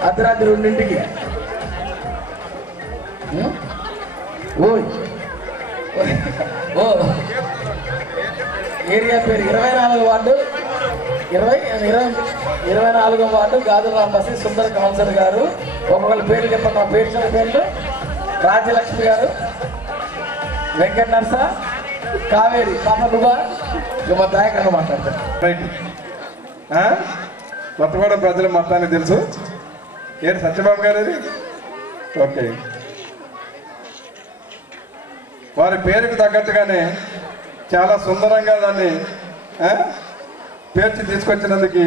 అర్ధరాత్రి 2ంటికి ఓ ఏరియా పేరు 24వ వార్డు 24వ వార్డు గాజుల రాంబసి సుందర కౌన్సిలర్ గారు. ఒక్కొక్కరి పేర్లు చెప్పండి. మా పేర్చిన పేర్లు రాజ్యలక్ష్మి గారు, వెంకట నర్స, కావేరి పాప నువ్వా మా దయాకరణ మాట్లాడతారు. కొత్తగూడెం ప్రజలు మొత్తానికి తెలుసు. ఏంటి సత్యబాబు గారు అది? ఓకే వారి పేరుకు తగ్గట్టుగానే చాలా సుందరంగా దాన్ని పేర్చి తీసుకొచ్చినందుకు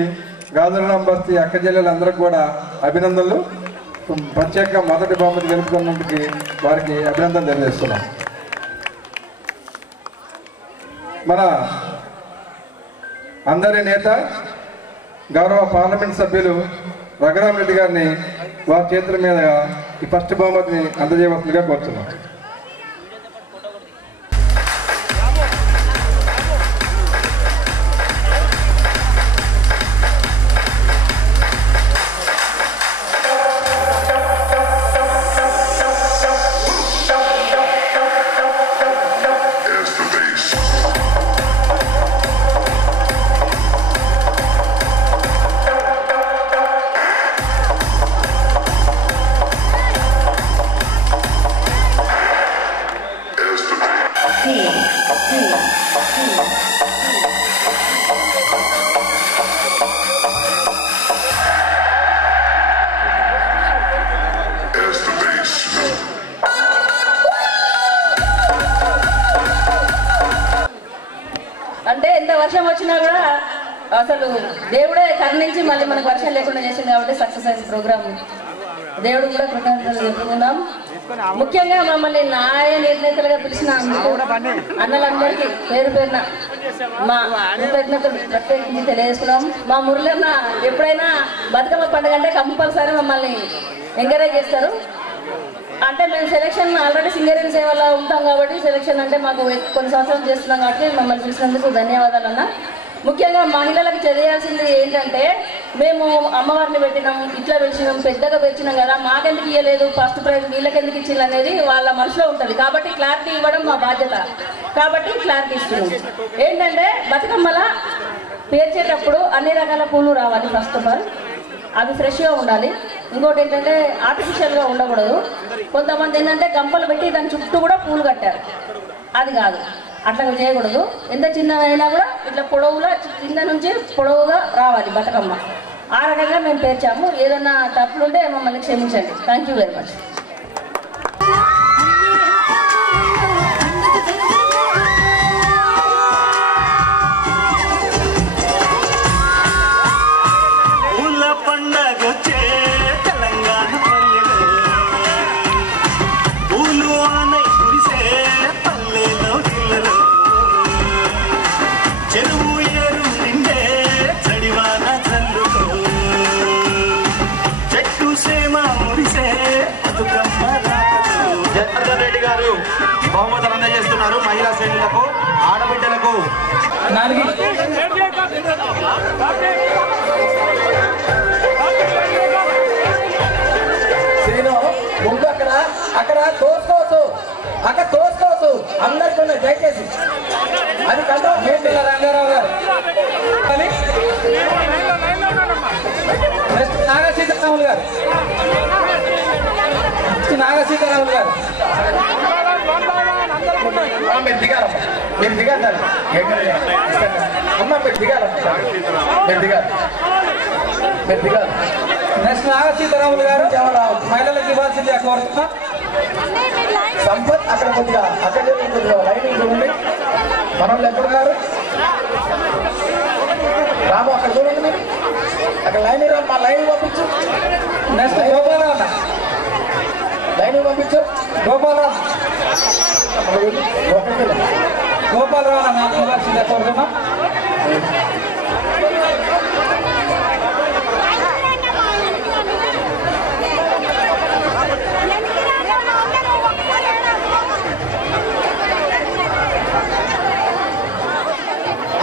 గాజుల బస్తీ అక్క చెల్లెలందరికీ కూడా అభినందనలు. ప్రత్యేకంగా మొదటి బహుమతి గెలుపుకున్నందుకు వారికి అభినందనలు తెలియజేస్తున్నాం. మన అందరి నేత గౌరవ పార్లమెంట్ సభ్యులు రఘురామరెడ్డి గారిని వారి చేతుల మీద ఈ ఫస్ట్ బహుమతిని అందజేయవలసిందిగా కోరుతున్నాం. వర్షం వచ్చినా కూడా అసలు దేవుడే కరుణించి మళ్ళీ మనకు వర్షం లేకుండా చేసింది కాబట్టి సక్సెస్ అయిన ప్రోగ్రామ్. దేవుడు కూడా కృతజ్ఞతలు చెప్పుకుందాం. ముఖ్యంగా మమ్మల్ని న్యాయ నిర్ణేతలుగా పిలిచిన అన్నలందరికీ పేరు పేరున మా కృతజ్ఞతలు ప్రత్యేకించి తెలియజేసుకున్నాం. మా మురళన్న ఎప్పుడైనా బతుకమ్మ పండుగ అంటే కంపల్సరీ మమ్మల్ని ఎంకరేజ్ చేస్తారు. అంటే మేము సెలక్షన్ ఆల్రెడీ సింగరేణి సేవలో ఉంటాం కాబట్టి సెలక్షన్ అంటే మాకు కొన్ని సంవత్సరాలు చేస్తున్నాం కాబట్టి మమ్మల్ని పిలిచినందుకు ధన్యవాదాలు అన్న. ముఖ్యంగా మహిళలకు తెలియాల్సింది ఏంటంటే మేము అమ్మవారిని పెట్టినాం, ఇట్లా పిలిచినాం, పెద్దగా పెంచినాం కదా, మాకెందుకు ఇవ్వలేదు ఫస్ట్ ప్రైజ్ వీళ్ళకెందుకు ఇచ్చింది అనేది వాళ్ళ మనసులో ఉంటుంది. కాబట్టి క్లారిటీ ఇవ్వడం మా బాధ్యత. కాబట్టి క్లారిటీ ఇస్తున్నాం. ఏంటంటే బతుకమ్మల పేర్చేటప్పుడు అన్ని రకాల పూలు రావాలి. ఫస్ట్ ఆఫ్ ఆల్ అవి ఫ్రెష్గా ఉండాలి. ఇంకోటి ఏంటంటే ఆర్టిఫిషియల్గా ఉండకూడదు. కొంతమంది ఏంటంటే గంపలు పెట్టి దాని చుట్టూ కూడా పూలు కట్టారు. అది కాదు, అట్లా చేయకూడదు. ఎంత చిన్నదైనా కూడా ఇట్లా పొడవుగా కింద నుంచి పొడవుగా రావాలి బతుకమ్మ. ఆ రకంగా మేము పేర్చాము. ఏదన్నా తప్పులుంటే మమ్మల్ని క్షమించండి. Thank you very much. పండగొచ్చే తెలంగాణ పల్లెలో పూలు ఆనై కురిసే పల్లెలో గిల్లలో చెరువు ఏరు నిండే చడివాన చల్లుతో చెట్టు సేమ మురిసే బతుకమ్మ జనార్దన్ రెడ్డి గారు బహుమతులు అందజేస్తున్నారు. మహిళా శ్రేణులకు, ఆడబిడ్డలకు. ముందు అక్కడ తోసుకోవచ్చు, అక్కడ తోసుకోవచ్చు. అందరికీ ఉన్నాయి దయచేసి. అది కంట్రోల్ రంగారావు గారు. నాగా సీతారాములు గారు, నాగా సీతారాములు గారు మీరు దిగారమ్మా, మీరు దిగారు అమ్మా, మీరు దిగారమ్మా, మీరు దిగారు, మీరు దిగారు. నెక్స్ట్ నాగా సీతారాములు గారు మహిళలకు ఇవ్వాల్సింది కోరుతున్నా. సంపత్ అక్కడ కొద్దిగా అక్కడ కొద్దిగా లైనింగ్ చూడండి. మనోళ్ళు ఎక్కడ గారు రాము అక్కడ చూడండి. మీరు అక్కడ లైనింగ్ రా, మా లైనింగ్ పంపించు. నెక్స్ట్ గోపాలరావు అన్న లైనింగ్ పంపించు. గోపాలరావు గోపాలరావు అన్న నాకు ఇవ్వాల్సిందే కోరుతున్నా.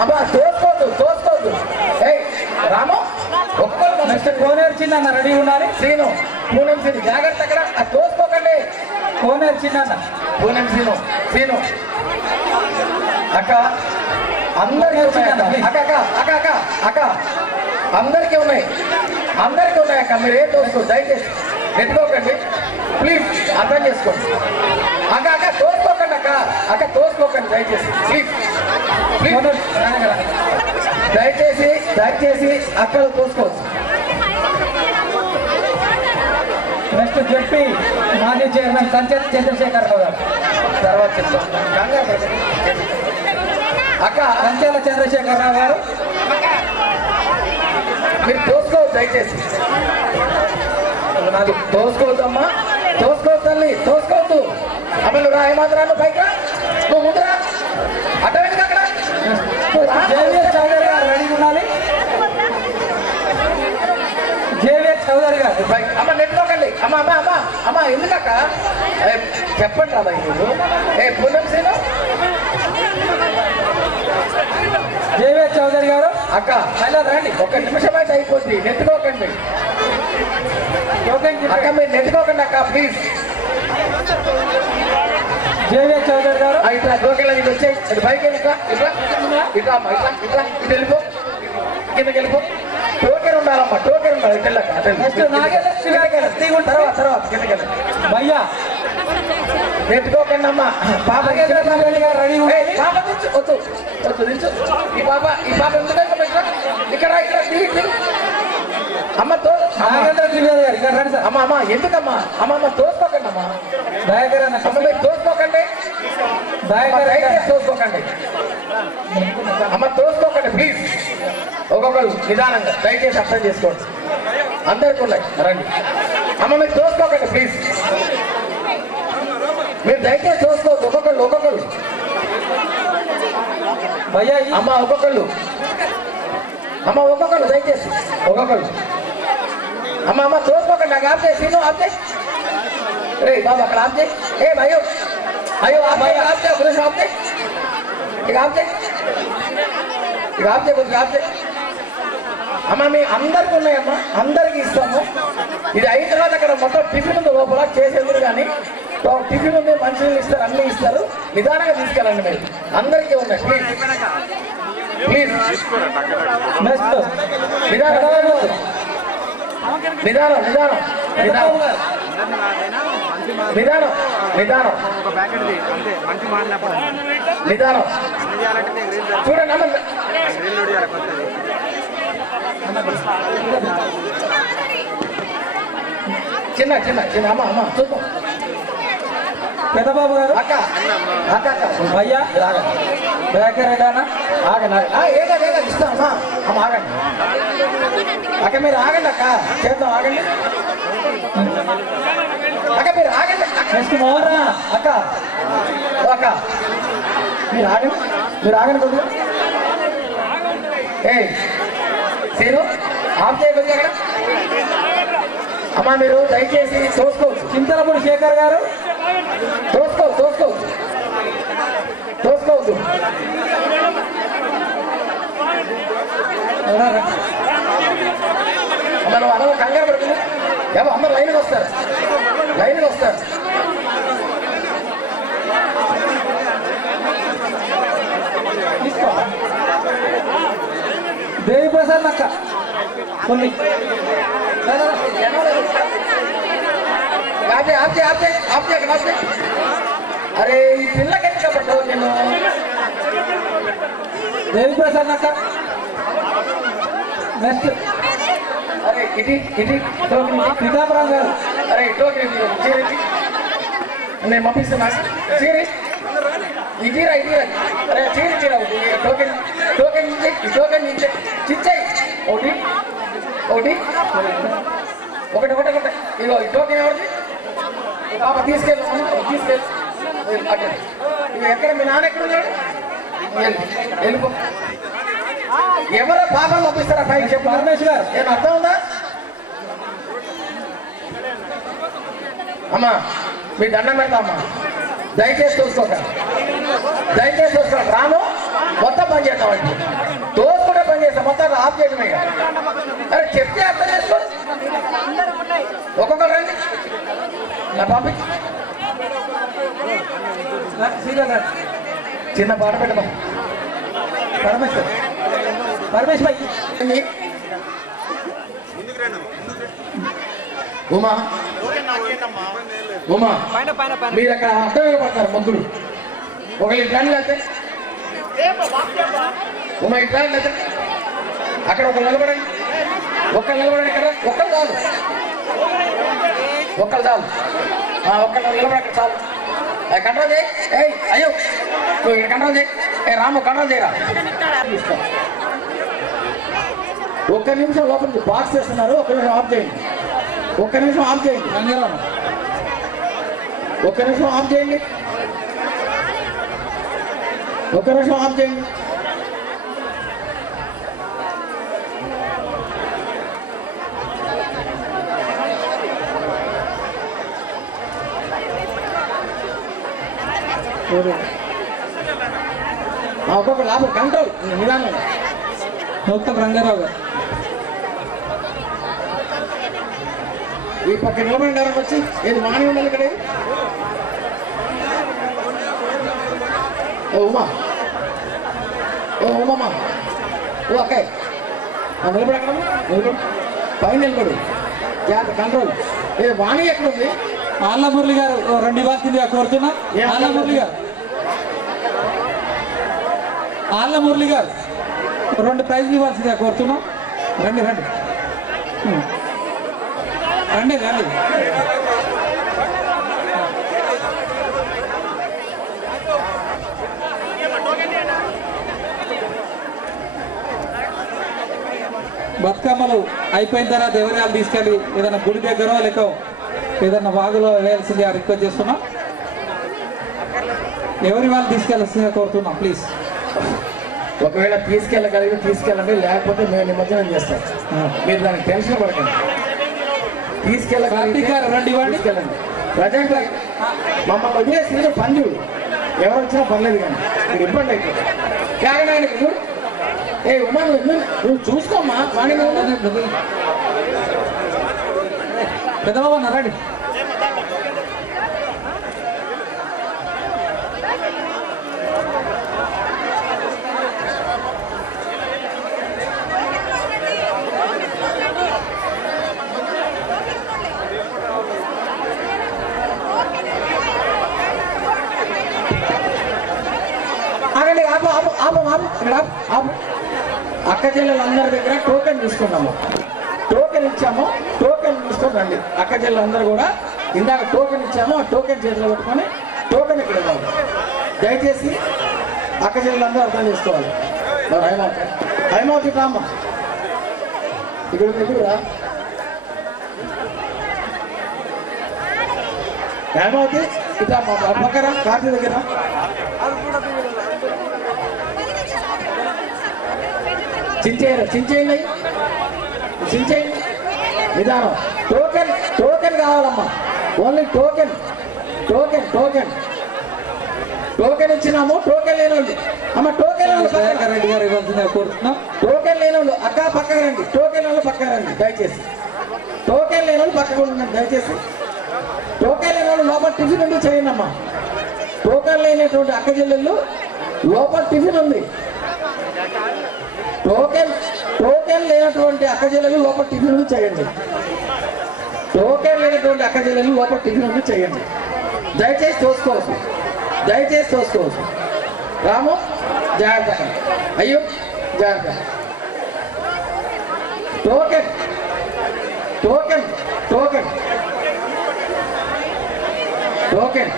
అమ్మా తోసుకోవద్దు, తోసుకోవద్దు. రాము ఒక్కరు నెక్స్ట్ కోనేరు చిన్న అన్న రెడీ ఉండాలి. శ్రీను పూనం శ్రీను జాగ్రత్త, అక్కడ అది తోసుకోకండి. కోనేరు చిన్న అన్న పూనం శ్రీను శ్రీను అక్క అందరికీ ఉన్నాయి. అక్క అక్క అక్క అక్క అక్క అందరికీ ఉన్నాయి, అందరికీ ఉన్నాయి అక్క. మీరు ఏం తోసుకో దయచేసి పెట్టుకోకండి ప్లీజ్, అర్థం చేసుకోండి. అక్క అక్క తోసుకోకండి, అక్క అక్క తోసుకోకండి దయచేసి ప్లీజ్ ప్లీజ్. దయచేసి దయచేసి అక్కడ తోసుకోవచ్చు. నెక్స్ట్ జడ్పీ మాజీ చైర్మన్ సంచత్ చంద్రశేఖరరావు గారు తర్వాత చెప్తాం. అక్క సంచాల చంద్రశేఖరరావు గారు మీరు తోసుకోవద్దు దయచేసి. నాకు తోసుకోవద్దమ్మా, తోసుకోవద్దు తల్లి, తోసుకోవద్దు. అమ్మ నువ్వు రా, ఏమాత్రాను పైగా నువ్వు ముందురా, అడ్డవేందుకు అక్కడ. జేవిఎస్ చౌదరి గారు రెడీ ఉండాలి. జేవిఎస్ చౌదరి గారు అమ్మ నెట్టుకోకండి. అమ్మ అమ్మ అమ్మ అమ్మ ఎందుకక్క చెప్పండి రా మీరు. పూనం శ్రీను జేవిఎస్ చౌదరి గారు అక్క మళ్ళీ రండి. ఒక్క నిమిషం అయితే అయిపోద్ది, నెట్టుకోకండి అక్క, మీరు నెట్టుకోకండి అక్క ప్లీజ్. జేవిఎస్ చౌదరి గారు ఇట్లా గోకెళ్ళ ఇది వచ్చాయి, అది బైక్ ఇట్లా ఇట్లా ఇట్లా అమ్మ ఇట్లా ఇట్లా ఇటు వెళ్ళిపో, కిందకి వెళ్ళిపో. టోకెన్ ఉండాలమ్మా, టోకెన్ ఉండాలి. తర్వాత తర్వాత కిందకి వెళ్ళి భయ్యా నెట్టుకోకండి అమ్మా. పాప రెడీ పాప దించు, వద్దు వద్దు దించు. ఈ పాప ఎందుకంటే ఇక్కడ ఇక్కడ అమ్మతో నాగేంద్ర త్రివేది గారు అమ్మా అమ్మా ఎందుకమ్మా అమ్మ తోసుకోకండి అమ్మా అమ్మ మీరు తోసుకోకండి తోసుకోకండి అమ్మ తోసుకోకండి ప్లీజ్ ఒక్కొక్కరు నిదానంగా దయచేసి అర్థం చేసుకోండి అందరికి ఉన్నాయి రండి అమ్మ మీరు తోసుకోకండి ప్లీజ్ మీరు దయచేసి తోసుకోవద్దు ఒక్కొక్కరు అమ్మ ఒక్కొక్కళ్ళు దయచేసి ఒక్కొక్కళ్ళు అమ్మ తోసుకోకండి నాకు ఆప్ చేసి నువ్వు ఆప్ చేయి రే బాబు అక్కడ ఆప్ చేయి ఏ భయో అయ్యో ఆప్ చేయి గురించి ఆప్ చేయి ఇక ఆప్ చేయి కొద్దిగా ఆప్ చేయి అమ్మ మీ అందరికి ఉన్నాయమ్మా అందరికి ఇస్తాము ఇది అయిన తర్వాత అక్కడ మొత్తం టిఫిన్ ఉంది లోపల చేసేందుకు కానీ టిఫిన్ ఉంది మంచినీళ్ళు ఇస్తారు అన్నీ ఇస్తారు నిదానంగా తీసుకెళ్ళండి మీరు అందరికీ ఉన్నాయి ప్లీజ్ నిదానం చూడండి అమ్మ చిన్న అమ్మ చూద్దాం పెద్దబాబు గారు అక్క అయ్యా ఆగండి ఏదో ఇస్తామమ్మా అమ్మ ఆగండి అక్క మీరు ఆగండి అక్క చేద్దాం ఆగండి అక్క మీరు ఆగండి అక్క మీరు ఆగండి కొద్దిగా ఏ సీను ఆఫ్ చేయకొద్దిగా అక్కడ అమ్మా మీరు దయచేసి తోసుకోవచ్చు చింతలపూడి శేఖర్ గారు తోసుకోవద్దు మనం అందరూ కంగారు పడుతుంది ఏమో అందరూ లైన్కి వస్తారు దేవి ప్రసాద్ అక్క కొన్ని అరే ఈ పిల్లకి ఎంత పడ్డావు నేను దేవి ప్రసాద్ అక్క నెక్స్ట్ అరే ఇది సీతాపురం గారు అరే చీరి నేను పంపిస్తున్నా చీరి ఇటీరా అరే చీర టోకెన్ చిచ్చాయి ఒకటి ఇగో ఈ టోకెన్ ఎవరిది పాప తీసుకెళ్ళు అక్కడ ఇవి ఎక్కడ మీ నాన్న ఎక్కడ ఉన్నాడు వెళ్ళిపో ఎవరో పాపం పంపిస్తారా పైకి చెప్పు రమేష్ గారు ఏం అర్థం ఉందా అమ్మా మీ దండం పెడతా అమ్మా దయచేసి చూసుకోకండి రాను మొత్తం పని చేస్తామండి తోసుకుంటే పని చేస్తాం మొత్తం ఆఫ్ చేయడమే అరే చెప్తే అర్థం చేసుకో ఒక్కొక్కరు రండి నా పంపి చిన్న పాట పెట్టమా పరమేష్ భాయ్ ఉమా మీరు అక్కడ అర్థంగా పడతారు ముగ్గురు ఒకళ్ళు ఇట్లాంటి లేకపోతే ఉమా ఇట్లాంటి లేకపోతే అక్కడ ఒకళ్ళు నిలబడండి ఇక్కడ ఒక్కరు చాలు ఒక్కళ్ళు నిలబడి చాలు కంట్రోల్ చేయి అయ్యో నువ్వు ఇక్కడ కంట్రోల్ చేయి రాము కంట్రోల్ చేయరా ఒక్క నిమిషం లోపలికి బాక్స్ చేస్తున్నారు ఒక్క నిమిషం ఆఫ్ చేయండి ఒక్క నిమిషం ఆఫ్ చేయండి ఒక్కొక్క లాభం కంట్రోల్ నిదానం మొత్తం రంగారావు గారు ఈ పక్క నిలబడి వచ్చి ఏది మాని ఉండాలి ఇక్కడ ఉమా ఓకే నిలబడి అక్కడ నిలబడు పైన నిలబడు జాగ్రత్త కంట్రోల్ ఏ వాణి ఎక్కడ ఉంది ఆళ్ళ మురళి గారు రెండు ఇవ్వాల్సిందిగా కోరుతున్నా ఆళ్ళ మురళి గారు రెండు ప్రైజ్లు ఇవ్వాల్సిందిగా కోరుతున్నాం రండి రండి రండి. బతుకమ్మలు అయిపోయిన తర్వాత ఎవరియాలు తీసుకెళ్ళి ఏదైనా గుడి దగ్గర లేక ఏదైనా వాగులో వేయాల్సిందిగా రిక్వెస్ట్ చేస్తున్నాం. ఎవరి వాళ్ళు తీసుకెళ్ళాల్సిందిగా కోరుతున్నాం ప్లీజ్. ఒకవేళ తీసుకెళ్ళగలిగి తీసుకెళ్ళండి, లేకపోతే మేము నిమజ్జనం చేస్తాం. మీరు దానికి టెన్షన్ పడకండి. తీసుకెళ్ళగలిగి తీసుకెళ్ళండి. ప్రజెంట్ మమ్మల్ని వదిలేసి పని ఎవరు వచ్చినా పర్లేదు, కానీ మీరు ఇబ్బంది అయిపోతుంది. కారణానికి ఏ ఉమా నువ్వు చూసుకోమ్మా. పెద్దబాబు రండి. ఆగండి, ఆపు ఆపు ఆపు ఆపు ఇక్కడ ఆపు. అక్క చెల్లెలందరి దగ్గర టోకెన్ తీసుకున్నాము. టోకెన్ ఇచ్చాము, టోకెన్ తీసుకొని రండి. అక్క చెల్లెలందరూ కూడా ఇందాక టోకెన్ ఇచ్చాము, ఆ టోకెన్ చేతిలో పెట్టుకొని టోకెన్ ఇక్కడ ఇవ్వాలి. దయచేసి అక్క చెల్లెలందరూ అర్థం చేసుకోవాలి. హైమావతి రామ్మ ఇక్కడ ఎదురురా. హైమావతి ఇట్లా పక్కన కార్తీ దగ్గర చించేయండి నిదానం. టోకెన్ టోకెన్ కావాలమ్మా. Only token token token token ఇచ్చినాము. టోకెన్ లేనండి అమ్మ. టోకెన్ రెడ్డి గారు ఇవ్వాల్సిందిగా కోరుతున్నాం. టోకెన్ లేనండి అక్క పక్కకు రండి. టోకెన్ వాళ్ళు పక్కకు రండి దయచేసి. టోకెన్ లేని పక్కకు ఉండండి దయచేసి. టోకెన్ లేని వాళ్ళు లోపల టిఫిన్ ఉంది చేయండి అమ్మా. టోకెన్ లేనటువంటి అక్క చెల్లెళ్ళు లోపల టిఫిన్ ఉంది. టోకెన్ లేనటువంటి అక్క చెల్లెలు లోపల టిఫిన్ చేయండి. టోకెన్ లేనటువంటి అక్క చెల్లెలు లోపల టిఫిన్ చేయండి. దయచేసి తోసుకోవచ్చు, దయచేసి తోసుకోవచ్చు. రాము జాగ్రత్త, అయ్యో జాగ్రత్త. టోకెన్ టోకెన్ టోకెన్ టోకెన్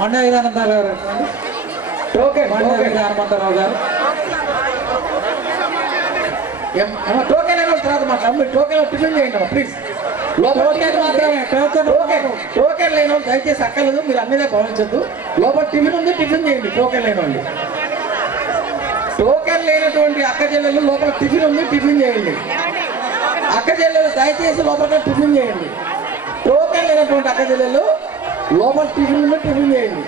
మండ విధానందరావు గారు. టోకెన్ హనుమంతరావు గారు. టోకెన్ అయిన తర్వాత మాట్లాడు. టోకెన్ టిఫిన్ చేయండి ప్లీజ్. టోకెన్ లేని వాళ్ళు దయచేసి అక్కర్లేదు, మీరు అన్నదే భావించద్దు. లోపల టిఫిన్ ఉంది, టిఫిన్ చేయండి. టోకెన్ లేని వాళ్ళు. టోకెన్ లేనటువంటి అక్క చెల్లెలు లోపల టిఫిన్ ఉంది, టిఫిన్ చేయండి. అక్క చెల్లెలు దయచేసి లోపల టిఫిన్ చేయండి. టోకెన్ లేనటువంటి అక్క చెల్లెలు లోపల టిఫిన్ ఉంది, టిఫిన్ చేయండి.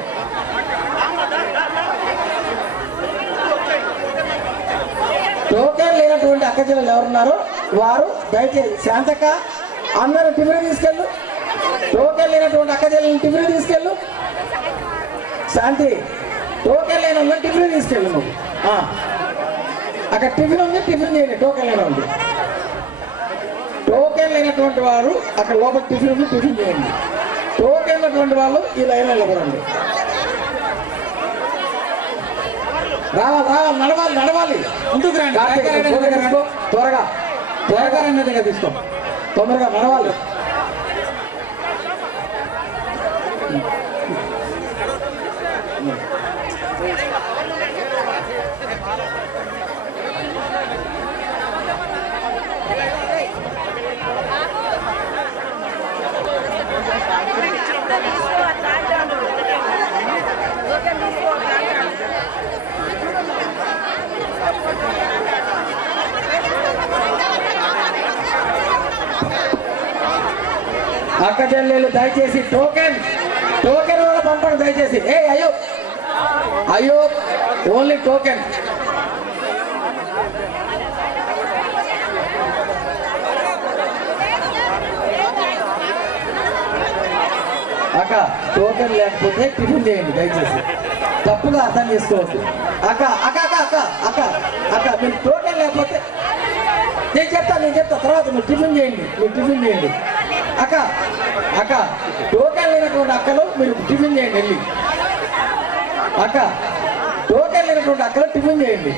టోకెన్ లేనటువంటి అక్క చెల్లెలు ఎవరున్నారో వారు దయచేసి శాంతక అందరూ టిఫిన్ తీసుకెళ్ళు. టోకెన్ లేనటువంటి అక్క చెల్లెలు టిఫిన్ తీసుకెళ్ళు. శాంతి టోకెన్ లేని వాళ్ళు టిఫిన్ తీసుకెళ్ళు. నువ్వు అక్కడ టిఫిన్ ఉంది, టిఫిన్ చేయండి. టోకెన్ లేని ఉంది. టోకెన్ లేనటువంటి వారు అక్కడ లోపల టిఫిన్ ఉంది, టిఫిన్ చేయండి. టోకెన్ లేనటువంటి వాళ్ళు ఈ లైన్లో నిలబడండి. రావాలి నడవాలి నడవాలి. ముందుకు రండి. త్వరగా త్వరగా దగ్గర తీసుకో. తొందరగా నడవాలి. అక్క చెల్లెలు దయచేసి టోకెన్ కూడా పంపండి దయచేసి. అయ్యో ఓన్లీ టోకెన్. అక్క టోకెన్ లేకపోతే టిఫిన్ చేయండి దయచేసి. తప్పుగా అర్థం చేసుకోవద్దు. అక్క అక్క అక్క అక్క అక్క అక్క మీరు టోకెన్ లేకపోతే నేను చెప్తా తర్వాత మీరు టిఫిన్ చేయండి. అక్క అక్క టోకెన్ లేనటువంటి అక్కలు మీరు టిఫిన్ చేయండి వెళ్ళి. అక్క టోకెన్ లేనటువంటి అక్కలు టిఫిన్ చేయండి.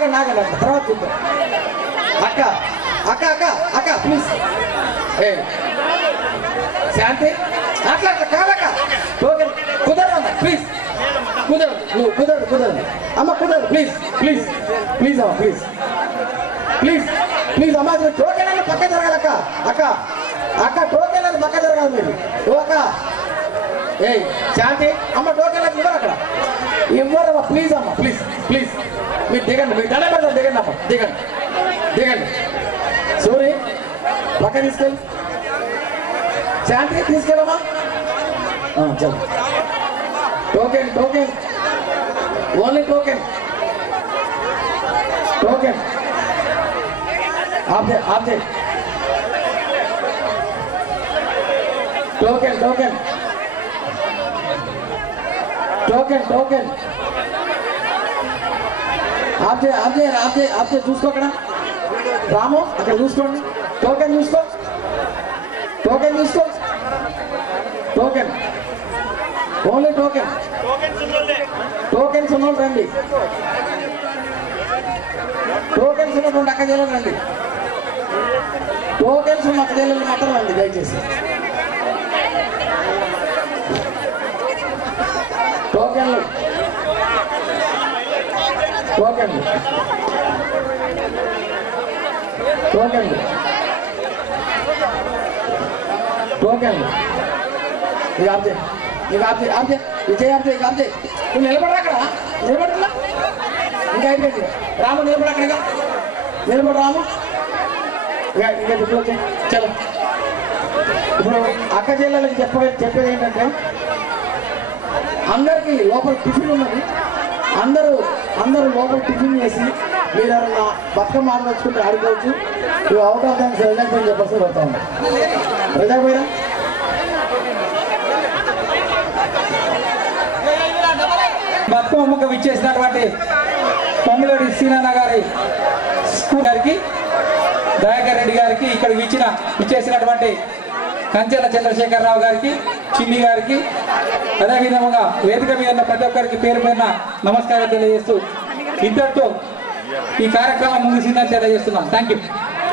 ఆగండి తర్వాత చూద్దాం. అక్క అక్క అక్క అక్క ప్లీజ్ ఏ శాంతి అట్లా కాదక్క టోకెన్ కుదరదు ప్లీజ్ కుదరదు అమ్మ కుదరదు ప్లీజ్ అమ్మ ప్లీజ్ అమ్మ టోకెన్ అని పక్క జరగాలక్క అక్క టోకెన్ అని పక్క జరగాలి మీరు ఓ అక్క ఏ శాంతి అమ్మ టోకెన్ అని ఇవ్వరు అక్కడ ఇవ్వరమ్మా ప్లీజ్ అమ్మ ప్లీజ్ మీరు దిగండి మీరు దండ పెడతారు దిగండి అమ్మ దిగండి సూరి పక్క తీసుకెళ్ళి శాంతి తీసుకెళ్ళమ్మా చల్ టోకెన్ ఓన్లీ టోకెన్ ఆప్తే టోకెన్ ఆప్తే చూసుకో అక్కడ రాము అక్కడ చూసుకోండి టోకెన్ చూసుకో ఓన్లీ టోకెన్స్ ఉన్నోళ్ళు రండి టోకెన్స్ ఉన్నటువంటి అక్క చెల్లెలు రండి టోకెన్స్ ఉన్న అక్క చెల్లెలు మాత్రం రండి దయచేసి టోకెన్లు ఇక ఆప్తే నువ్వు నిలబడరా అక్కడ నిలబడుతున్నా ఇంకా అయిపోయింది రాము నిలబడ అక్కడ నిలబడు రాము ఇక చలో ఇప్పుడు అక్క చెల్లెలకి చెప్పేది ఏంటంటే అందరికీ లోపల టిఫిన్ ఉన్నది అందరూ లోపల టిఫిన్ చేసి మీరు ఎవరన్నా బతుకమ్మ ఆడవచ్చుకుంటే ఆడుకోవచ్చు ఇవి అవుట్ ఆఫ్ థ్యాంక్స్ రిజల్ట్ అని చెప్పేసి పడతా ఉన్నాం ప్రజాపోయినా బతుకమ్మకు విచ్చేసినటువంటి పొంగులేడి సీనన్న గారి స్కూల్ గారికి దయాకర్ రెడ్డి గారికి ఇక్కడ విచ్చేసినటువంటి కంచెల చంద్రశేఖరరావు గారికి చిన్ని గారికి అదేవిధంగా వేదిక మీద ఉన్న ప్రతి ఒక్కరికి పేరు పైన నమస్కారం తెలియజేస్తూ ఇంతటితో ఈ కార్యక్రమం ముగిసిందని తెలియజేస్తున్నాం. Thank you.